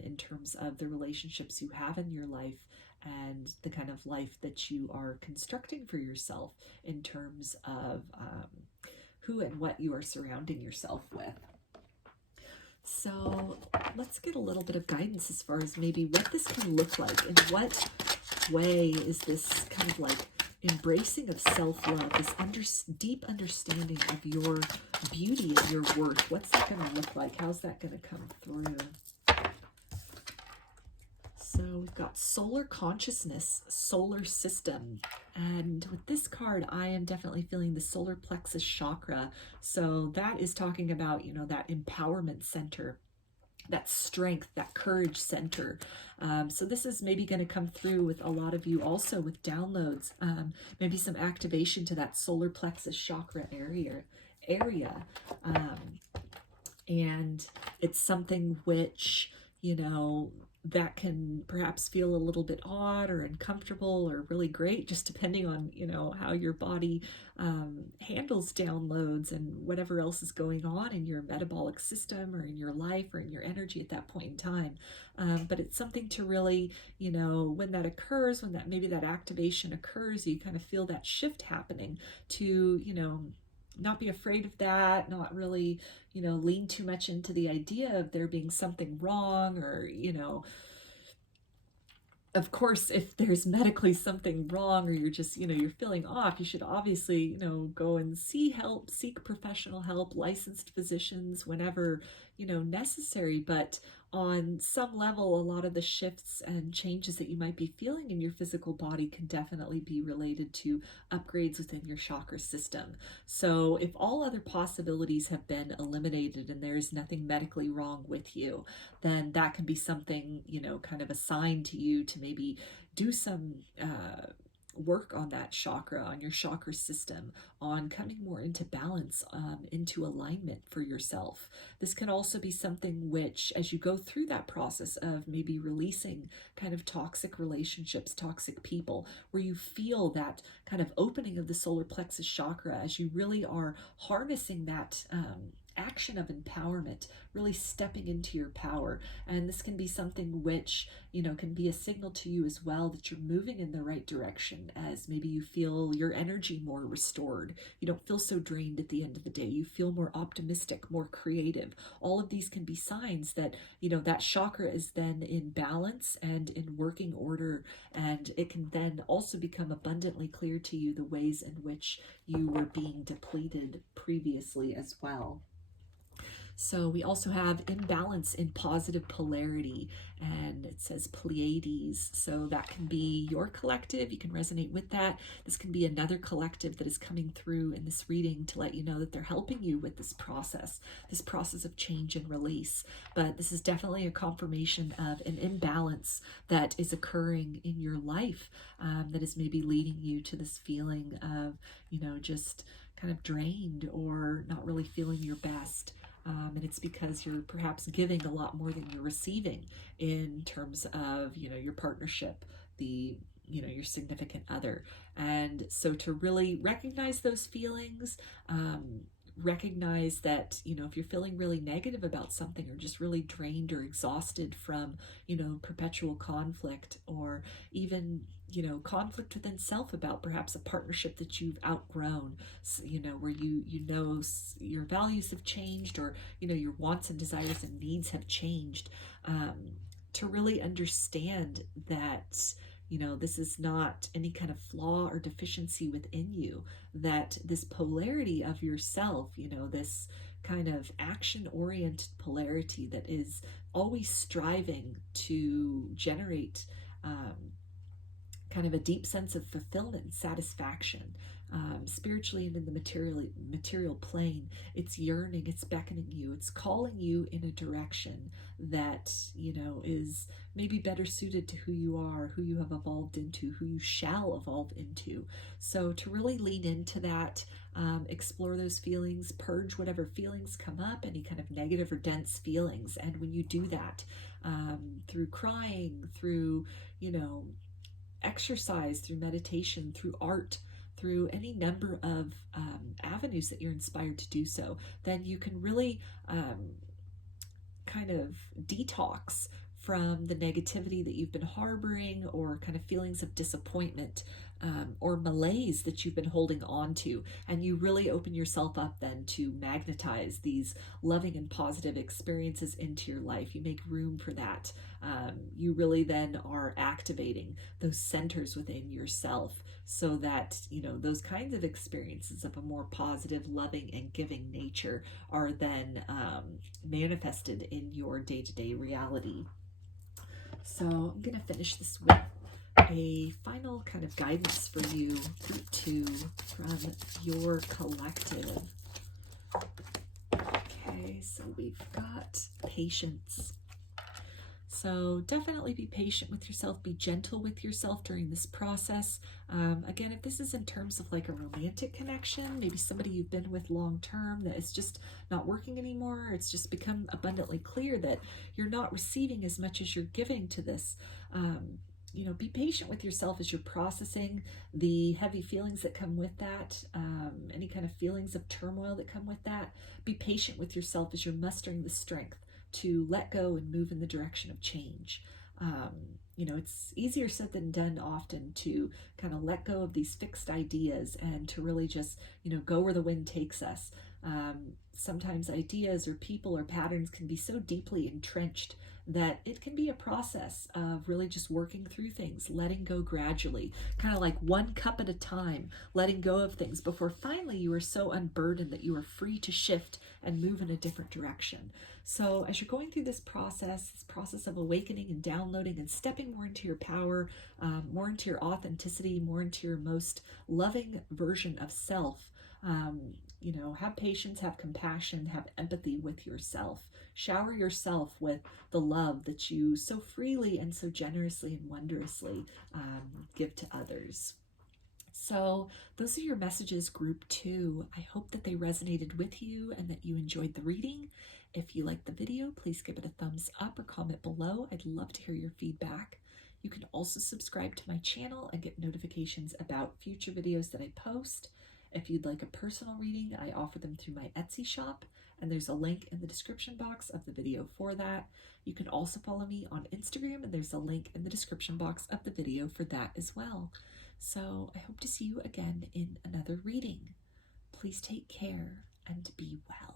in terms of the relationships you have in your life and the kind of life that you are constructing for yourself in terms of who and what you are surrounding yourself with. So let's get a little bit of guidance as far as maybe what this can look like. In what way is this kind of like embracing of self-love, this deep understanding of your beauty and your worth? What's that going to look like? How's that going to come through? So we've got solar consciousness, solar system. And with this card, I am definitely feeling the solar plexus chakra. So that is talking about, that empowerment center, that strength, that courage center. So this is maybe going to come through with a lot of you also with downloads, maybe some activation to that solar plexus chakra area. And it's something which, that can perhaps feel a little bit odd or uncomfortable or really great, just depending on, how your body handles downloads and whatever else is going on in your metabolic system or in your life or in your energy at that point in time. But it's something to really, when that occurs, when maybe that activation occurs, you kind of feel that shift happening to, not be afraid of that, not really, lean too much into the idea of there being something wrong or, of course, if there's medically something wrong or you're just, you're feeling off, you should obviously, go and seek professional help, licensed physicians whenever, necessary. But on some level, a lot of the shifts and changes that you might be feeling in your physical body can definitely be related to upgrades within your chakra system. So if all other possibilities have been eliminated and there is nothing medically wrong with you, then that can be something, kind of assigned to you to maybe do some work on that chakra, on your chakra system, on coming more into balance, into alignment for yourself. This can also be something which, as you go through that process of maybe releasing kind of toxic relationships, toxic people, where you feel that kind of opening of the solar plexus chakra as you really are harnessing that action of empowerment, really stepping into your power. And this can be something which, can be a signal to you as well that you're moving in the right direction, as maybe you feel your energy more restored. You don't feel so drained at the end of the day. You feel more optimistic, more creative. All of these can be signs that, that chakra is then in balance and in working order. And it can then also become abundantly clear to you the ways in which you were being depleted previously as well. So we also have imbalance in positive polarity, and it says Pleiades. So that can be your collective. You can resonate with that. This can be another collective that is coming through in this reading to let you know that they're helping you with this process of change and release. But this is definitely a confirmation of an imbalance that is occurring in your life, that is maybe leading you to this feeling of, just kind of drained or not really feeling your best. And it's because you're perhaps giving a lot more than you're receiving in terms of, your partnership, your significant other. And so to really recognize those feelings, recognize that, if you're feeling really negative about something or just really drained or exhausted from, perpetual conflict or even, conflict within self about perhaps a partnership that you've outgrown, where your values have changed or, your wants and desires and needs have changed. to really understand that, you know, this is not any kind of flaw or deficiency within you, that this polarity of yourself, you know, this kind of action-oriented polarity that is always striving to generate kind of a deep sense of fulfillment and satisfaction, spiritually and in the material plane. It's yearning, it's beckoning you, it's calling you in a direction that, you know, is maybe better suited to who you are, who you have evolved into, who you shall evolve into. So to really lean into that, explore those feelings, purge whatever feelings come up, any kind of negative or dense feelings. And when you do that, through crying, through, you know, exercise, through meditation, through art, through any number of avenues that you're inspired to do so, then you can really kind of detox from the negativity that you've been harboring, or kind of feelings of disappointment or malaise that you've been holding on to. And you really open yourself up then to magnetize these loving and positive experiences into your life. You make room for that. You really then are activating those centers within yourself, so that, you know, those kinds of experiences of a more positive, loving, and giving nature are then manifested in your day-to-day reality. So I'm going to finish this with a final kind of guidance for you, group 2, from your collective. Okay, so we've got patience. So definitely be patient with yourself, be gentle with yourself during this process. Again, if this is in terms of like a romantic connection, maybe somebody you've been with long term that is just not working anymore, it's just become abundantly clear that you're not receiving as much as you're giving to this. You know, be patient with yourself as you're processing the heavy feelings that come with that, any kind of feelings of turmoil that come with that. Be patient with yourself as you're mustering the strength to let go and move in the direction of change. You know, it's easier said than done often to kind of let go of these fixed ideas and to really just, you know, go where the wind takes us. Sometimes ideas or people or patterns can be so deeply entrenched that it can be a process of really just working through things, letting go gradually, kind of like one cup at a time, letting go of things before finally you are so unburdened that you are free to shift and move in a different direction. So as you're going through this process of awakening and downloading and stepping more into your power, more into your authenticity, more into your most loving version of self, you know, have patience, have compassion, have empathy with yourself. Shower yourself with the love that you so freely and so generously and wondrously give to others. So those are your messages, group 2. I hope that they resonated with you and that you enjoyed the reading. If you liked the video, please give it a thumbs up or comment below. I'd love to hear your feedback. You can also subscribe to my channel and get notifications about future videos that I post. If you'd like a personal reading, I offer them through my Etsy shop, and there's a link in the description box of the video for that. You can also follow me on Instagram, and there's a link in the description box of the video for that as well. So I hope to see you again in another reading. Please take care and be well.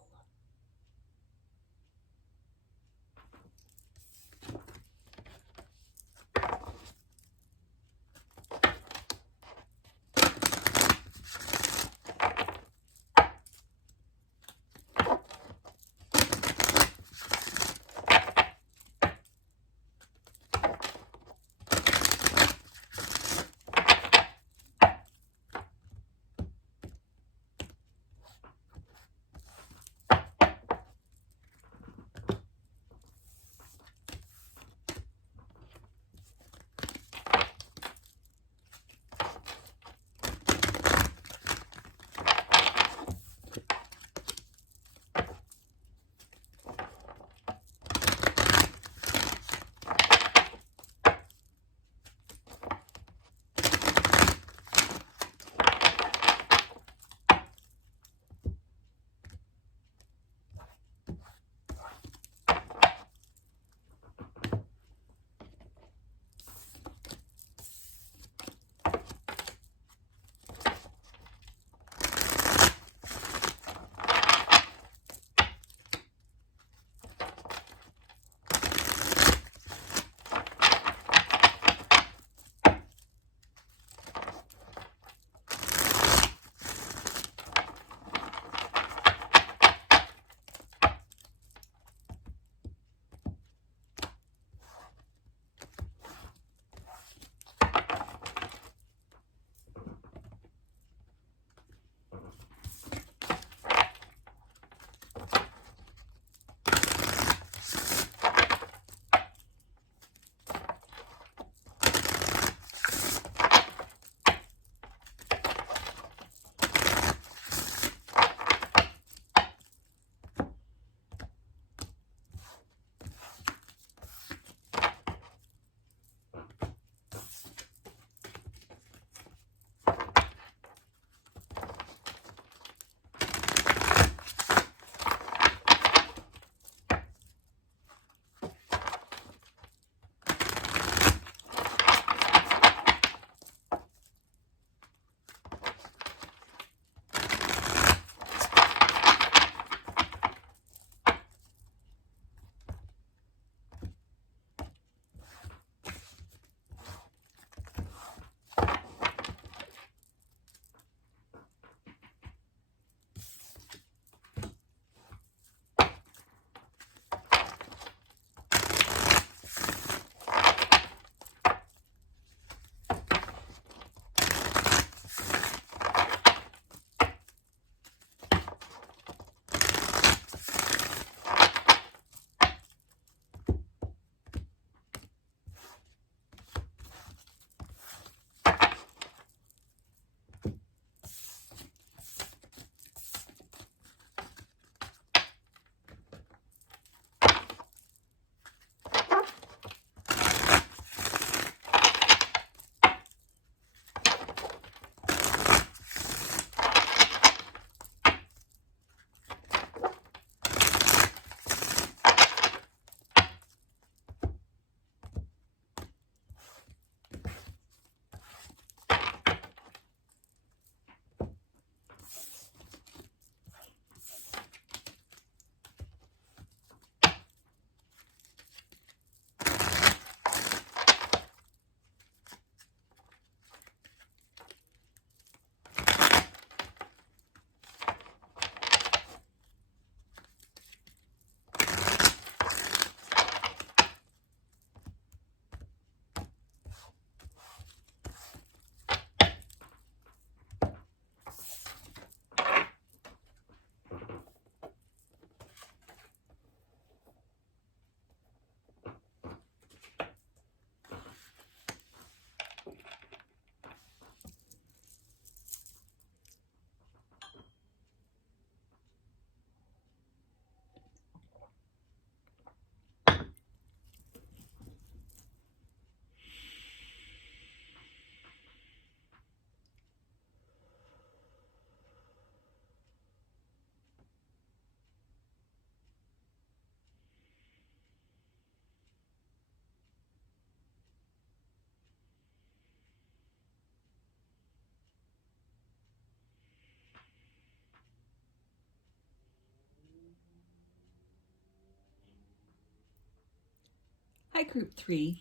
Hi, Group 3.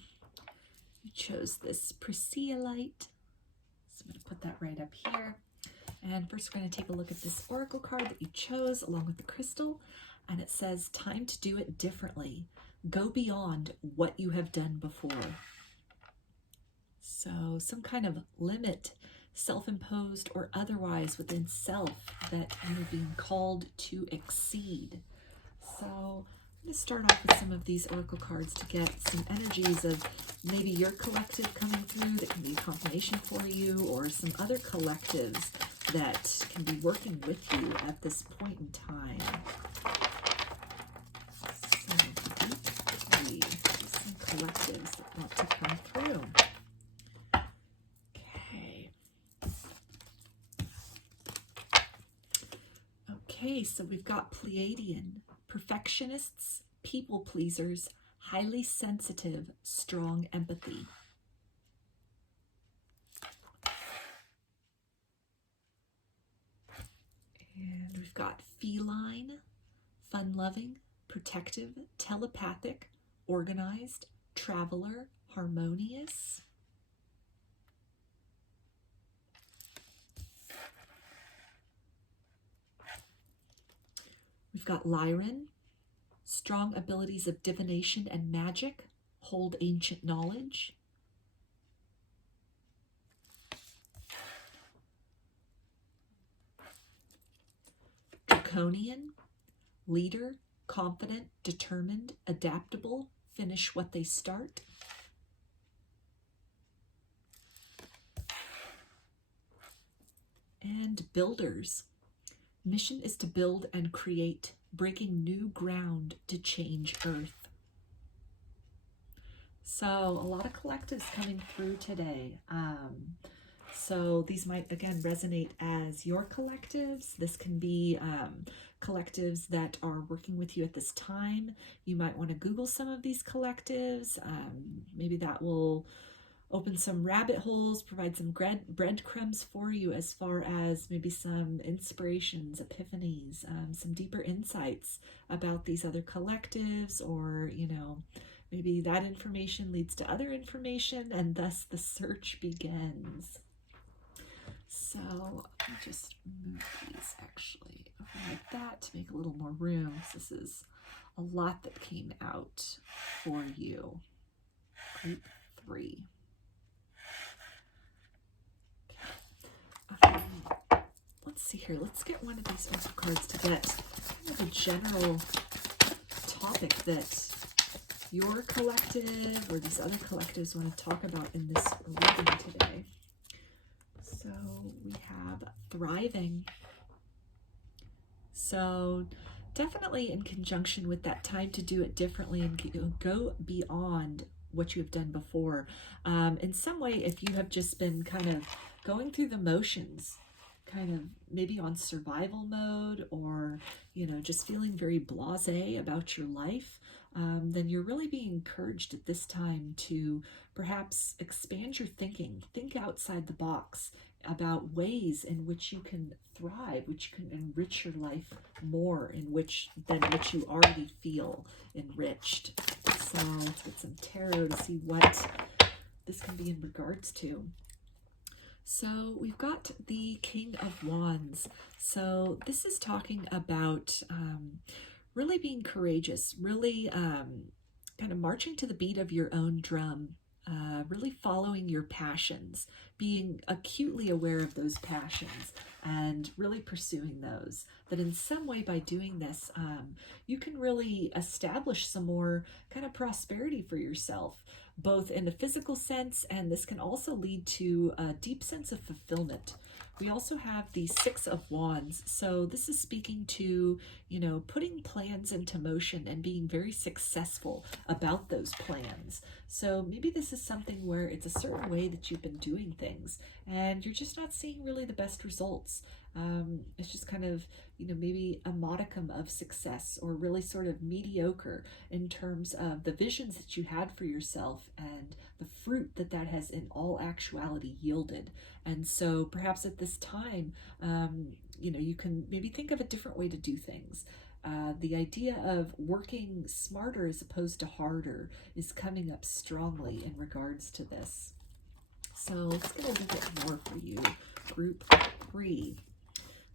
You chose this Prasiolite. So I'm going to put that right up here. And first we're going to take a look at this oracle card that you chose along with the crystal. And it says, time to do it differently. Go beyond what you have done before. So some kind of limit, self-imposed or otherwise within self, that you're being called to exceed. So I'm going to start off with some of these oracle cards to get some energies of maybe your collective coming through that can be confirmation for you, or some other collectives that can be working with you at this point in time. So deeply, some collectives that want to come through. Okay, so we've got Pleiadian, perfectionists, people pleasers, highly sensitive, strong empathy. And we've got feline, fun-loving, protective, telepathic, organized, traveler, harmonious. We've got Lyran, strong abilities of divination and magic, hold ancient knowledge. Draconian, leader, confident, determined, adaptable, finish what they start. And builders. Mission is to build and create, breaking new ground to change Earth. So a lot of collectives coming through today. So these might, again, resonate as your collectives. This can be collectives that are working with you at this time. You might want to Google some of these collectives. Maybe that will open some rabbit holes, provide some breadcrumbs for you as far as maybe some inspirations, epiphanies, some deeper insights about these other collectives, or, you know, maybe that information leads to other information, and thus the search begins. So I'll just move these actually over like that to make a little more room. This is a lot that came out for you. Group 3. Let's see here. Let's get one of these oracle cards to get kind of a general topic that your collective or these other collectives want to talk about in this reading today. So we have thriving. So definitely in conjunction with that time to do it differently and go beyond what you have done before. In some way, if you have just been kind of going through the motions, kind of maybe on survival mode, or, you know, just feeling very blasé about your life, then you're really being encouraged at this time to perhaps expand your thinking, think outside the box about ways in which you can thrive, which can enrich your life more than which you already feel enriched. So let's get some tarot to see what this can be in regards to. So we've got the King of Wands. So this is talking about really being courageous, really kind of marching to the beat of your own drum, really following your passions, being acutely aware of those passions and really pursuing those. That in some way by doing this, you can really establish some more kind of prosperity for yourself, both in the physical sense, and this can also lead to a deep sense of fulfillment. We also have the Six of Wands. So this is speaking to, you know, putting plans into motion and being very successful about those plans. So maybe this is something where it's a certain way that you've been doing things and you're just not seeing really the best results. It's just kind of, you know, maybe a modicum of success, or really sort of mediocre in terms of the visions that you had for yourself and the fruit that that has in all actuality yielded. And so perhaps at this time, you know, you can maybe think of a different way to do things. The idea of working smarter as opposed to harder is coming up strongly in regards to this. So let's get a little bit more for you, group 3.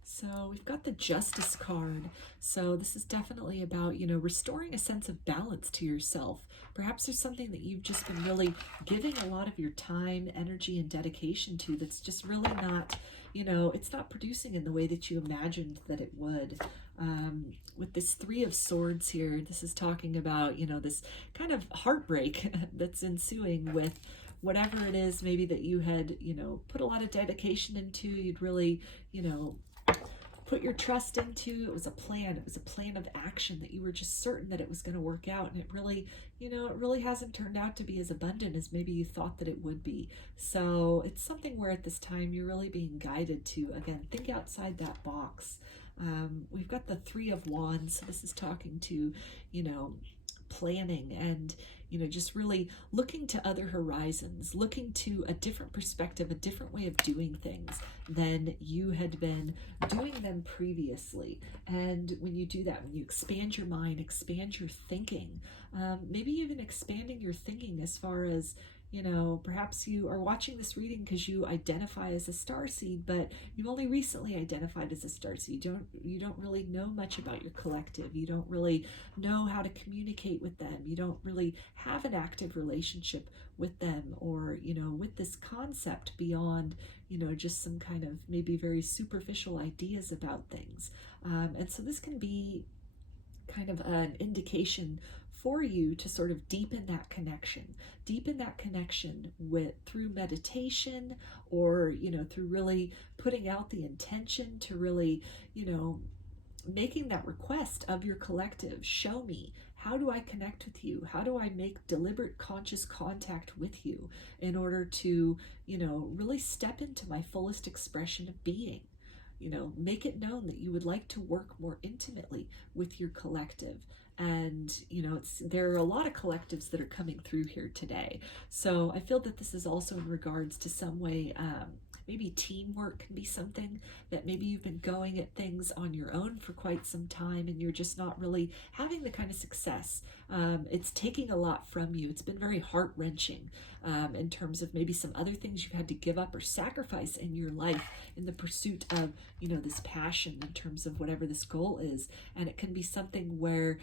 So we've got the Justice card. So this is definitely about, restoring a sense of balance to yourself. Perhaps there's something that you've just been really giving a lot of your time, energy, and dedication to that's just really not, it's not producing in the way that you imagined that it would. With this 3 of Swords here, this is talking about, this kind of heartbreak that's ensuing with whatever it is maybe that you had, put a lot of dedication into. You'd really, put your trust into. It was a plan. It was a plan of action that you were just certain that it was going to work out. And it really, it really hasn't turned out to be as abundant as maybe you thought that it would be. So it's something where at this time you're really being guided to, again, think outside that box. We've got the 3 of Wands. So this is talking to, planning and, just really looking to other horizons, looking to a different perspective, a different way of doing things than you had been doing them previously. And when you do that, when you expand your mind, expand your thinking, maybe even expanding your thinking as far as, perhaps you are watching this reading because you identify as a starseed, but you've only recently identified as a starseed. You don't really know much about your collective. You don't really know how to communicate with them. You don't really have an active relationship with them, or, with this concept beyond, just some kind of maybe very superficial ideas about things. And so this can be kind of an indication for you to sort of deepen that connection with through meditation, or through really putting out the intention to really making that request of your collective. Show me, how do I connect with you? How do I make deliberate conscious contact with you in order to really step into my fullest expression of being? Make it known that you would like to work more intimately with your collective. And, there are a lot of collectives that are coming through here today. So I feel that this is also in regards to some way, maybe teamwork can be something that maybe you've been going at things on your own for quite some time and you're just not really having the kind of success. It's taking a lot from you. It's been very heart-wrenching in terms of maybe some other things you've had to give up or sacrifice in your life in the pursuit of, this passion in terms of whatever this goal is. And it can be something where,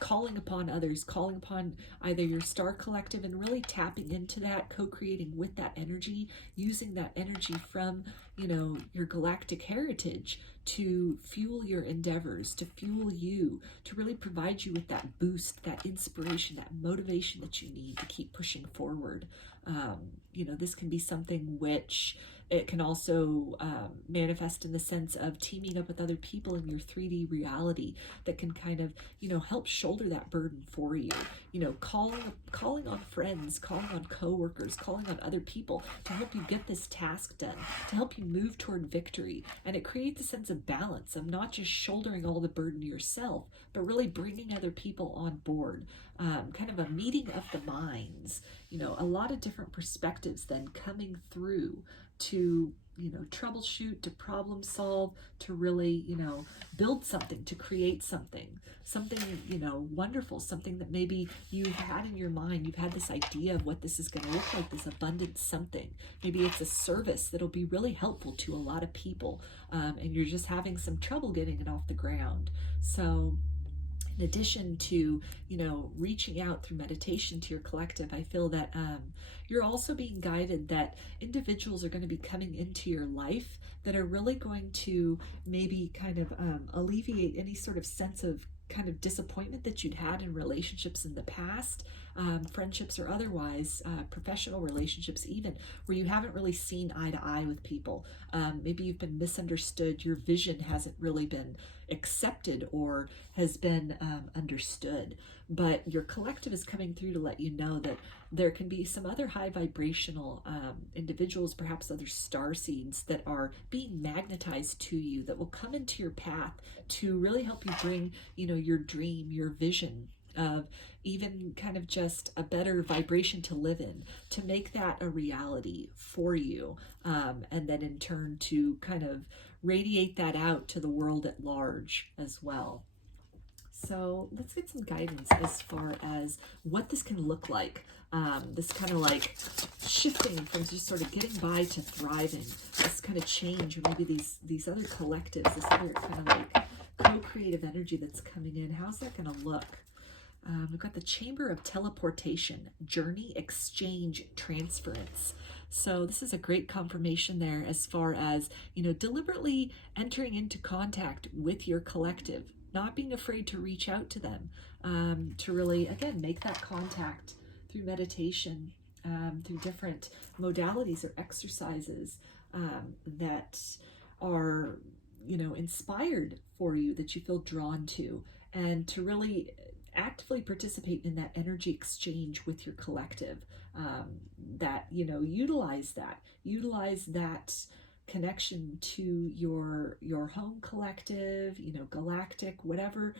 calling upon others, calling upon either your star collective and really tapping into that, co-creating with that energy, using that energy from, your galactic heritage to fuel your endeavors, to fuel you, to really provide you with that boost, that inspiration, that motivation that you need to keep pushing forward. This can be something which it can also manifest in the sense of teaming up with other people in your 3D reality that can kind of, help shoulder that burden for you. Calling on friends, calling on coworkers, calling on other people to help you get this task done, to help you move toward victory. And it creates a sense of balance of not just shouldering all the burden yourself, but really bringing other people on board. Kind of a meeting of the minds, a lot of different perspectives then coming through to, troubleshoot, to problem solve, to really, build something, to create something, wonderful, something that maybe you've had in your mind. You've had this idea of what this is going to look like, this abundant something. Maybe it's a service that'll be really helpful to a lot of people, and you're just having some trouble getting it off the ground. So in addition to, reaching out through meditation to your collective, I feel that you're also being guided that individuals are going to be coming into your life that are really going to maybe kind of alleviate any sort of sense of kind of disappointment that you'd had in relationships in the past, friendships or otherwise, professional relationships even, where you haven't really seen eye to eye with people. Maybe you've been misunderstood. Your vision hasn't really been accepted or has been understood. But your collective is coming through to let you know that there can be some other high vibrational individuals, perhaps other starseeds that are being magnetized to you, that will come into your path to really help you bring, your dream, your vision of even kind of just a better vibration to live in, to make that a reality for you, and then in turn to kind of radiate that out to the world at large as well. So let's get some guidance as far as what this can look like. This kind of like shifting from just sort of getting by to thriving. This kind of change, or maybe these other collectives, this other kind of like co-creative energy that's coming in. How's that going to look? We've got the Chamber of Teleportation, Journey, Exchange, Transference. So this is a great confirmation there as far as, you know, deliberately entering into contact with your collective, not being afraid to reach out to them, to really, again, make that contact through meditation, through different modalities or exercises that are, you know, inspired for you, that you feel drawn to, and to really actively participate in that energy exchange with your collective, that, you know, utilize that connection to your home collective, you know, galactic, wherever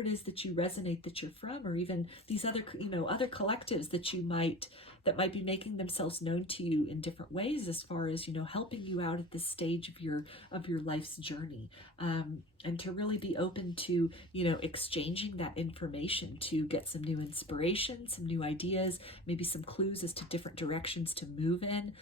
it is that you resonate, that you're from, or even these other, you know, other collectives that might be making themselves known to you in different ways, as far as, you know, helping you out at this stage of your life's journey, and to really be open to, you know, exchanging that information to get some new inspiration, some new ideas, maybe some clues as to different directions to move in.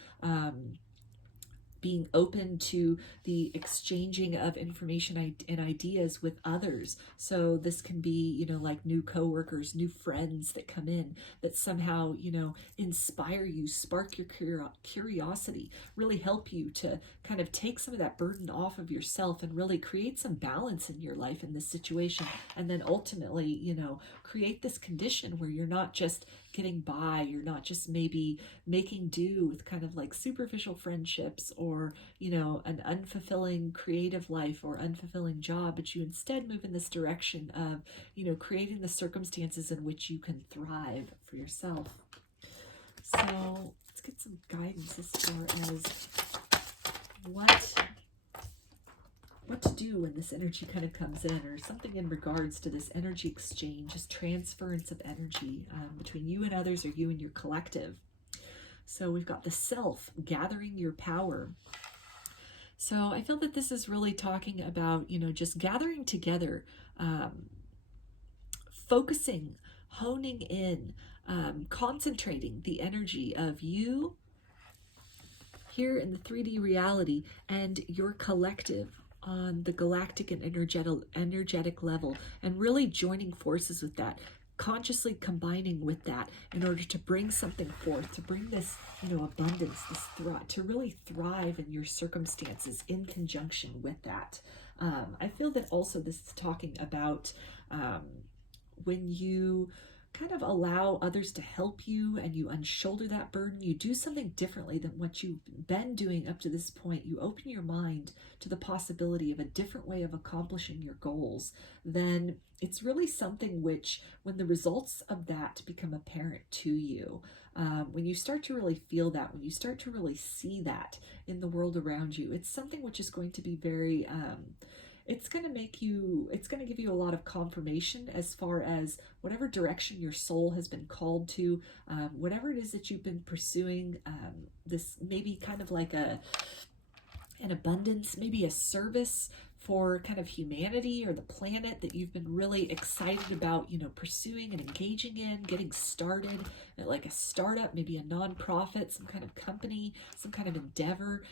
Being open to the exchanging of information and ideas with others. So this can be, you know, like new coworkers, new friends that come in that somehow, you know, inspire you, spark your curiosity, really help you to kind of take some of that burden off of yourself and really create some balance in your life in this situation. And then ultimately, you know, create this condition where you're not just getting by, you're not just maybe making do with kind of like superficial friendships, or, you know, an unfulfilling creative life or unfulfilling job, but you instead move in this direction of, you know, creating the circumstances in which you can thrive for yourself. So let's get some guidance as far as what to do when this energy kind of comes in, or something in regards to this energy exchange, this transference of energy between you and others, or you and your collective. So we've got the self, gathering your power. So I feel that this is really talking about, you know, just gathering together, focusing, honing in, concentrating the energy of you here in the 3D reality and your collective on the galactic and energetic level, and really joining forces with that, consciously combining with that in order to bring something forth, to bring this, you know, abundance, this to really thrive in your circumstances in conjunction with that. I feel that also this is talking about when you kind of allow others to help you and you unshoulder that burden, you do something differently than what you've been doing up to this point. You open your mind to the possibility of a different way of accomplishing your goals. Then it's really something which, when the results of that become apparent to you, when you start to really feel that, when you start to really see that in the world around you, it's something which is going to be very it's going to give you a lot of confirmation as far as whatever direction your soul has been called to, whatever it is that you've been pursuing, this maybe kind of like an abundance, maybe a service for kind of humanity or the planet that you've been really excited about, you know, pursuing and engaging in, getting started, like a startup, maybe a nonprofit, some kind of company, some kind of endeavor.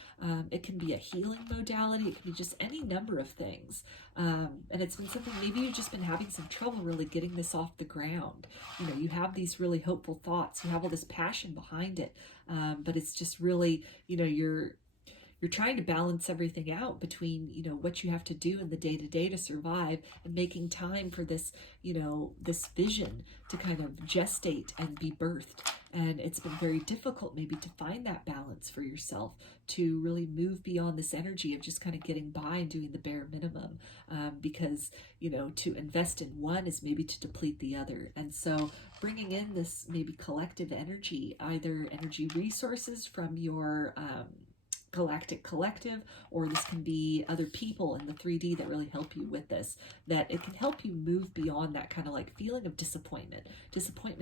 It can be a healing modality. It can be just any number of things. And it's been something, maybe you've just been having some trouble really getting this off the ground. You know, you have these really hopeful thoughts, you have all this passion behind it, but it's just really, you know, you're trying to balance everything out between, you know, what you have to do in the day-to-day to survive, and making time for this, you know, this vision to kind of gestate and be birthed. And it's been very difficult maybe to find that balance for yourself, to really move beyond this energy of just kind of getting by and doing the bare minimum, because, you know, to invest in one is maybe to deplete the other. And so bringing in this maybe collective energy, either energy resources from your Galactic Collective, or this can be other people in the 3D that really help you with this, that it can help you move beyond that kind of like feeling of disappointment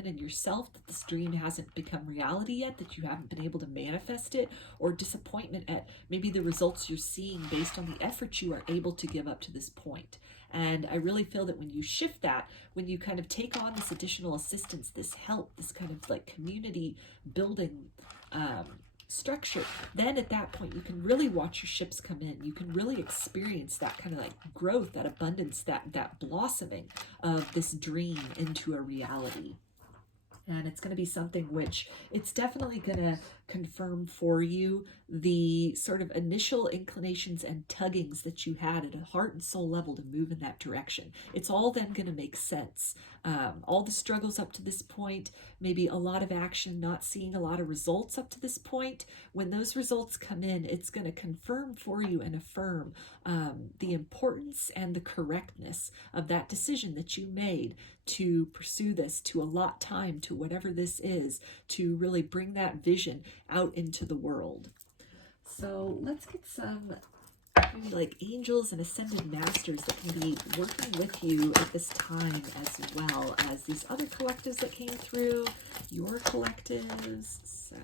in yourself that this dream hasn't become reality yet, that you haven't been able to manifest it, or disappointment at maybe the results you're seeing based on the effort you are able to give up to this point. And I really feel that when you shift that, when you kind of take on this additional assistance, this help, this kind of like community building structure, then at that point you can really watch your ships come in. You can really experience that kind of like growth, that abundance, that blossoming of this dream into a reality. And it's going to be something which it's definitely going to confirm for you the sort of initial inclinations and tuggings that you had at a heart and soul level to move in that direction. It's all then going to make sense. All the struggles up to this point, maybe a lot of action, not seeing a lot of results up to this point. When those results come in, it's going to confirm for you and affirm the importance and the correctness of that decision that you made to pursue this, to allot time to whatever this is, to really bring that vision out into the world. So let's get some maybe like angels and ascended masters that can be working with you at this time, as well as these other collectives that came through, your collectives. So,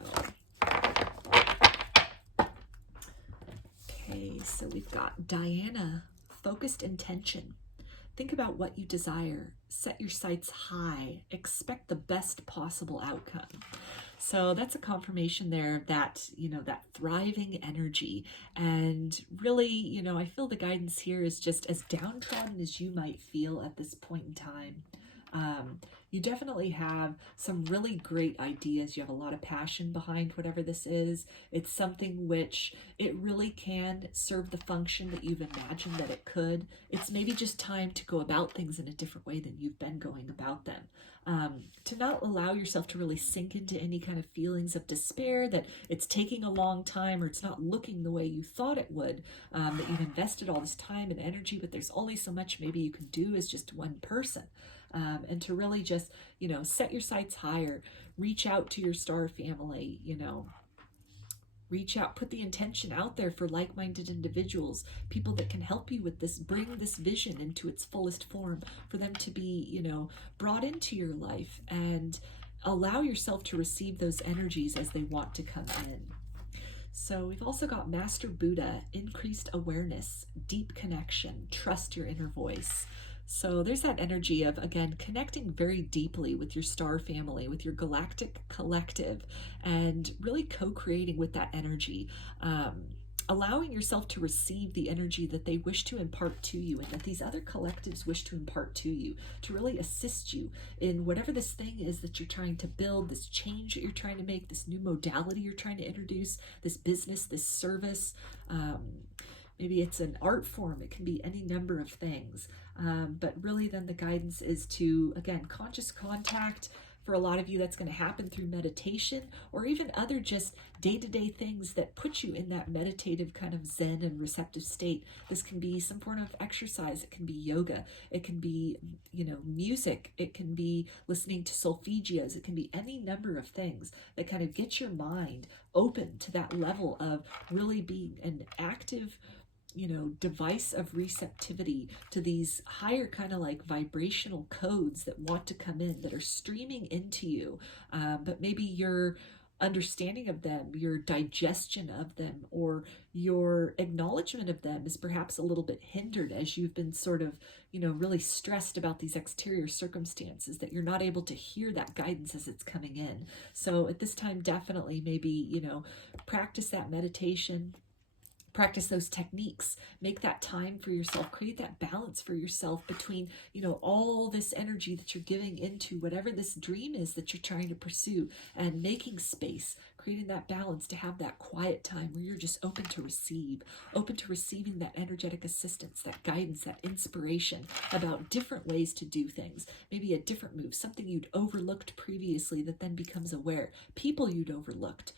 okay, so we've got Diana, focused intention. Think about what you desire. Set your sights high. Expect the best possible outcome. So that's a confirmation there of that, that thriving energy. And really, I feel the guidance here is just as downtrodden as you might feel at this point in time. You definitely have some really great ideas. You have a lot of passion behind whatever this is. It's something which it really can serve the function that you've imagined that it could. It's maybe just time to go about things in a different way than you've been going about them. To not allow yourself to really sink into any kind of feelings of despair that it's taking a long time or it's not looking the way you thought it would, that you've invested all this time and energy, but there's only so much maybe you can do as just one person. And to really just, set your sights higher, reach out to your star family, reach out, put the intention out there for like-minded individuals, people that can help you with this, bring this vision into its fullest form, for them to be, brought into your life, and allow yourself to receive those energies as they want to come in. So we've also got Master Buddha, increased awareness, deep connection, trust your inner voice. So there's that energy of, again, connecting very deeply with your star family, with your galactic collective, and really co-creating with that energy, allowing yourself to receive the energy that they wish to impart to you and that these other collectives wish to impart to you, to really assist you in whatever this thing is that you're trying to build, this change that you're trying to make, this new modality you're trying to introduce, this business, this service. Maybe it's an art form. It can be any number of things. But really then the guidance is to, again, conscious contact. For a lot of you, that's going to happen through meditation or even other just day-to-day things that put you in that meditative kind of zen and receptive state. This can be some form of exercise. It can be yoga. It can be, music. It can be listening to solfeggios. It can be any number of things that kind of get your mind open to that level of really being an active device of receptivity to these higher kind of like vibrational codes that want to come in, that are streaming into you. But maybe your understanding of them, your digestion of them, or your acknowledgement of them is perhaps a little bit hindered as you've been sort of, really stressed about these exterior circumstances, that you're not able to hear that guidance as it's coming in. So at this time, definitely maybe, practice that meditation, practice those techniques, make that time for yourself, create that balance for yourself between, all this energy that you're giving into whatever this dream is that you're trying to pursue, and making space, creating that balance to have that quiet time where you're just open to receive, open to receiving that energetic assistance, that guidance, that inspiration about different ways to do things, maybe a different move, something you'd overlooked previously that then becomes aware, people you'd overlooked,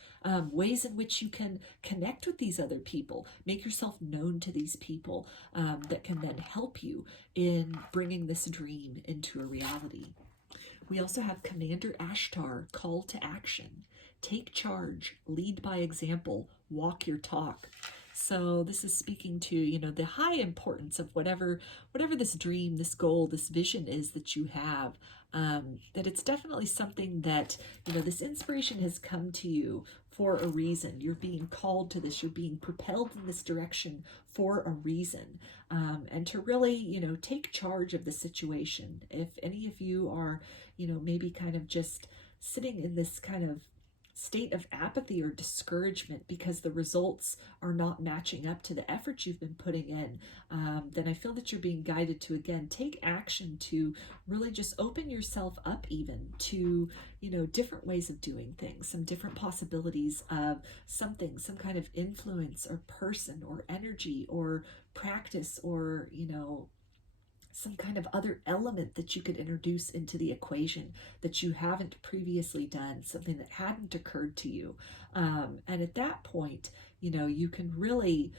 ways in which you can connect with these other people, make yourself known to these people, that can then help you in bringing this dream into a reality. We also have Commander Ashtar, call to action. Take charge, lead by example, walk your talk. So this is speaking to, you know, the high importance of whatever this dream, this goal, this vision is that you have. That it's definitely something that, you know, this inspiration has come to you for a reason. You're being called to this. You're being propelled in this direction for a reason. And to really, you know, take charge of the situation. If any of you are, you know, maybe kind of just sitting in this kind of state of apathy or discouragement because the results are not matching up to the effort you've been putting in, then I feel that you're being guided to, again, take action to really just open yourself up even to, you know, different ways of doing things, some different possibilities of something, some kind of influence or person or energy or practice or, you know, some kind of other element that you could introduce into the equation that you haven't previously done, something that hadn't occurred to you. And at that point, you know, you can really,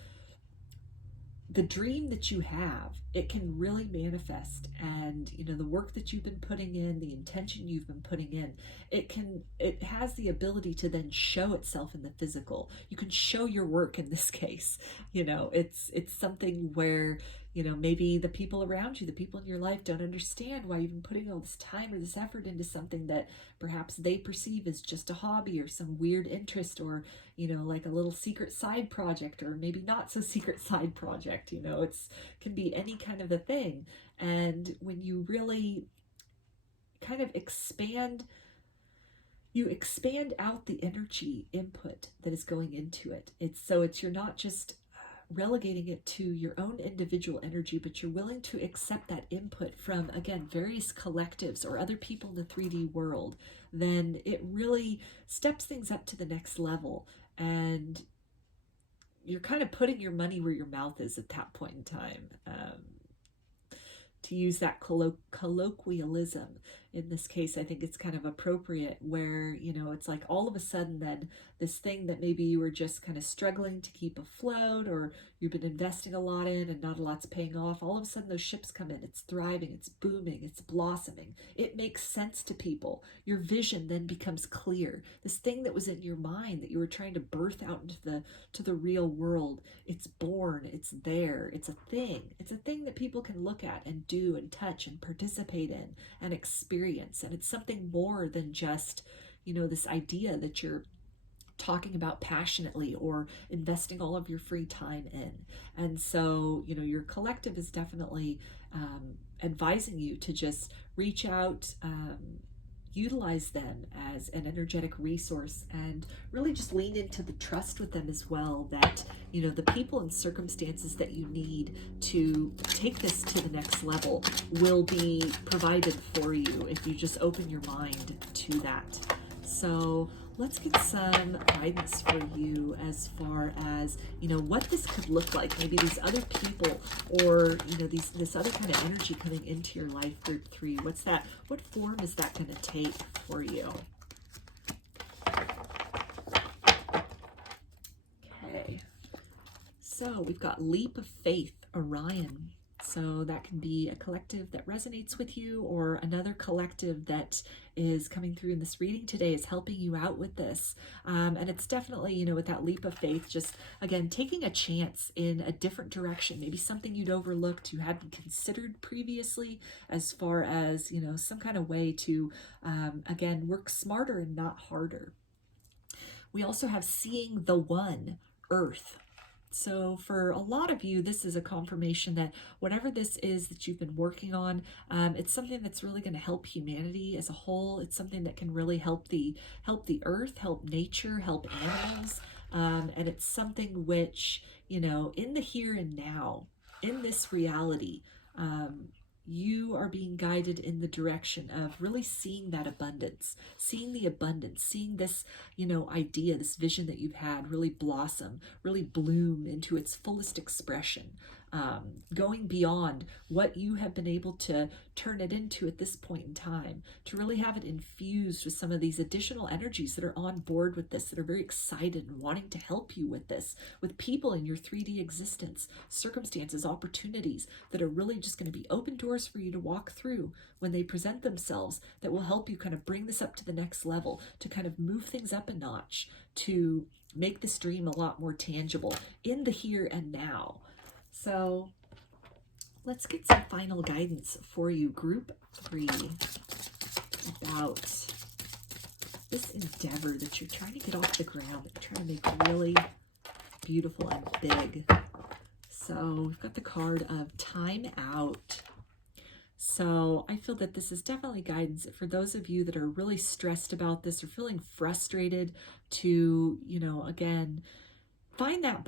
the dream that you have, it can really manifest. And, you know, the work that you've been putting in, the intention you've been putting in, it has the ability to then show itself in the physical. You can show your work in this case. You know, it's something where, you know, maybe the people around you, the people in your life don't understand why you've been putting all this time or this effort into something that perhaps they perceive as just a hobby or some weird interest or, you know, like a little secret side project or maybe not so secret side project. You know, can be any kind of a thing. And when you really kind of expand out the energy input that is going into it. You're not just relegating it to your own individual energy, but you're willing to accept that input from, again, various collectives or other people in the 3D world, then it really steps things up to the next level. And you're kind of putting your money where your mouth is at that point in time. To use that colloquialism in this case, I think it's kind of appropriate where, you know, it's like all of a sudden then this thing that maybe you were just kind of struggling to keep afloat or you've been investing a lot in and not a lot's paying off, all of a sudden those ships come in, it's thriving, it's booming, it's blossoming. It makes sense to people. Your vision then becomes clear. This thing that was in your mind that you were trying to birth out into the real world, it's born, it's there, it's a thing. It's a thing that people can look at and do and touch and participate in and experience. And it's something more than just, you know, this idea that you're talking about passionately or investing all of your free time in. And so, you know, your collective is definitely advising you to just reach out, utilize them as an energetic resource and really just lean into the trust with them as well, that, you know, the people and circumstances that you need to take this to the next level will be provided for you if you just open your mind to that. So let's get some guidance for you as far as, you know, what this could look like. Maybe these other people or, you know, this other kind of energy coming into your life, group 3. What form is that going to take for you? Okay. So we've got Leap of Faith, Orion. So that can be a collective that resonates with you or another collective that is coming through in this reading today is helping you out with this. And it's definitely, you know, with that leap of faith, just, again, taking a chance in a different direction, maybe something you'd overlooked, you hadn't considered previously, as far as, you know, some kind of way to, again, work smarter and not harder. We also have Seeing the One, Earth. So for a lot of you, this is a confirmation that whatever this is that you've been working on, it's something that's really going to help humanity as a whole. It's something that can really help the earth, help nature, help animals. And it's something which, you know, in the here and now, in this reality, you are being guided in the direction of really seeing that abundance, seeing this, you know, idea, this vision that you've had really blossom, really bloom into its fullest expression, going beyond what you have been able to turn it into at this point in time, to really have it infused with some of these additional energies that are on board with this, that are very excited and wanting to help you with this, with people in your 3D existence, circumstances, opportunities that are really just going to be open doors for you to walk through when they present themselves, that will help you kind of bring this up to the next level, to kind of move things up a notch, to make this dream a lot more tangible in the here and now. So let's get some final guidance for you, Group 3, about this endeavor that you're trying to get off the ground, that you're trying to make really beautiful and big. So we've got the card of Time Out. So I feel that this is definitely guidance for those of you that are really stressed about this or feeling frustrated to, you know, again, find that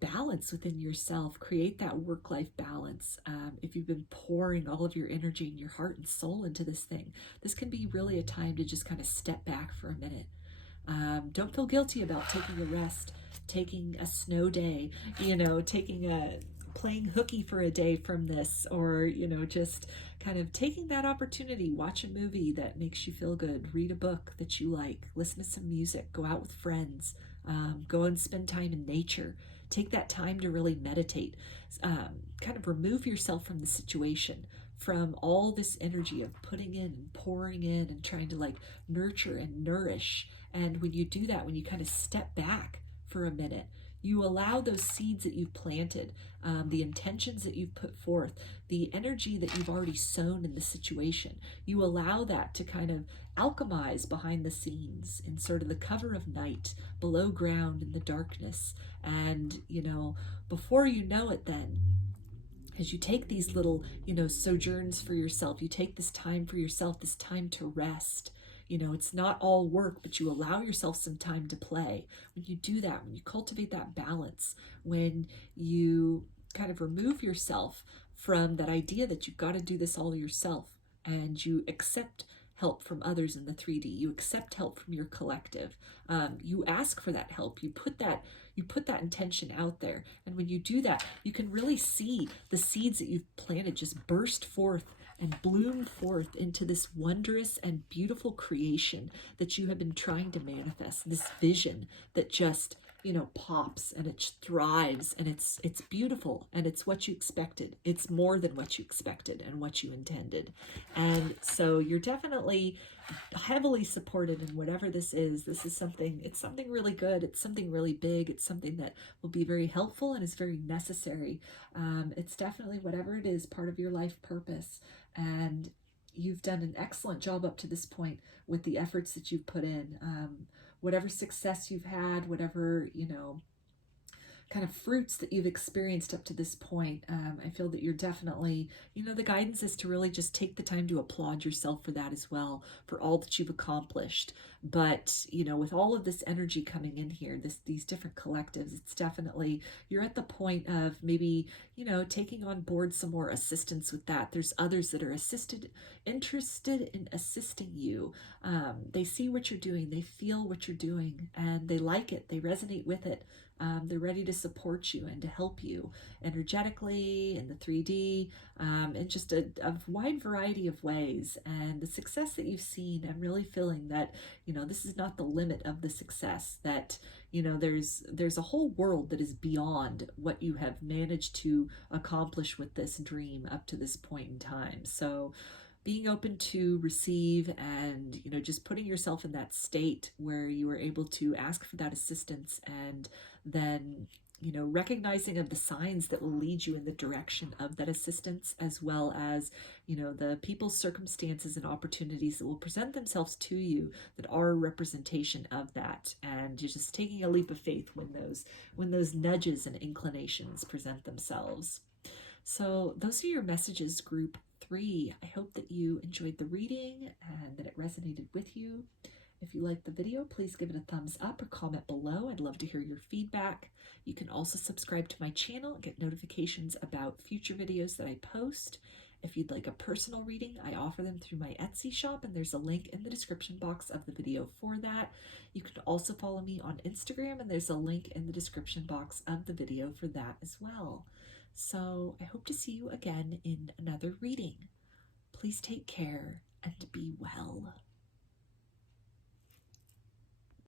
balance within yourself, create that work-life balance. If you've been pouring all of your energy and your heart and soul into this thing, this can be really a time to just kind of step back for a minute. Don't feel guilty about taking a rest, taking a snow day, you know, playing hooky for a day from this, or, you know, just kind of taking that opportunity. Watch a movie that makes you feel good, read a book that you like, listen to some music, go out with friends, go and spend time in nature. Take that time to really meditate, kind of remove yourself from the situation, from all this energy of putting in and pouring in and trying to like nurture and nourish. And when you do that, when you kind of step back for a minute, you allow those seeds that you've planted, the intentions that you've put forth, the energy that you've already sown in the situation, you allow that to kind of alchemize behind the scenes in sort of the cover of night, below ground in the darkness. And, you know, before you know it then, as you take these little, you know, sojourns for yourself, you take this time for yourself, this time to rest. You know, it's not all work, but you allow yourself some time to play. When you do that, when you cultivate that balance, when you kind of remove yourself from that idea that you've got to do this all yourself, and you accept help from others in the 3D, you accept help from your collective, you ask for that help, you put that intention out there. And when you do that, you can really see the seeds that you've planted just burst forth and bloom forth into this wondrous and beautiful creation that you have been trying to manifest, this vision that just, you know, pops and it thrives, and it's beautiful, and it's what you expected. It's more than what you expected and what you intended. And so you're definitely heavily supported in whatever this is. This is something, it's something really good. It's something really big. It's something that will be very helpful and is very necessary. It's definitely, whatever it is, part of your life purpose. And you've done an excellent job up to this point with the efforts that you've put in. Whatever success you've had, whatever, you know, kind of fruits that you've experienced up to this point, I feel that you're definitely, you know, the guidance is to really just take the time to applaud yourself for that as well, for all that you've accomplished. But, you know, with all of this energy coming in here, these different collectives, it's definitely, you're at the point of maybe, you know, taking on board some more assistance with that. There's others that are interested in assisting you. They see what you're doing, they feel what you're doing, and they like it, they resonate with it. They're ready to support you and to help you energetically in the 3D, in just a wide variety of ways. And the success that you've seen, I'm really feeling that, you know, this is not the limit of the success, that, you know, there's a whole world that is beyond what you have managed to accomplish with this dream up to this point in time. So being open to receive, and, you know, just putting yourself in that state where you are able to ask for that assistance, and then, you know, recognizing of the signs that will lead you in the direction of that assistance, as well as, you know, the people's circumstances and opportunities that will present themselves to you that are a representation of that. And you're just taking a leap of faith when those nudges and inclinations present themselves. So those are your messages, Group 3. I hope that you enjoyed the reading and that it resonated with you. If you liked the video, please give it a thumbs up or comment below. I'd love to hear your feedback. You can also subscribe to my channel and get notifications about future videos that I post. If you'd like a personal reading, I offer them through my Etsy shop, and there's a link in the description box of the video for that. You can also follow me on Instagram, and there's a link in the description box of the video for that as well. So I hope to see you again in another reading. Please take care and be well.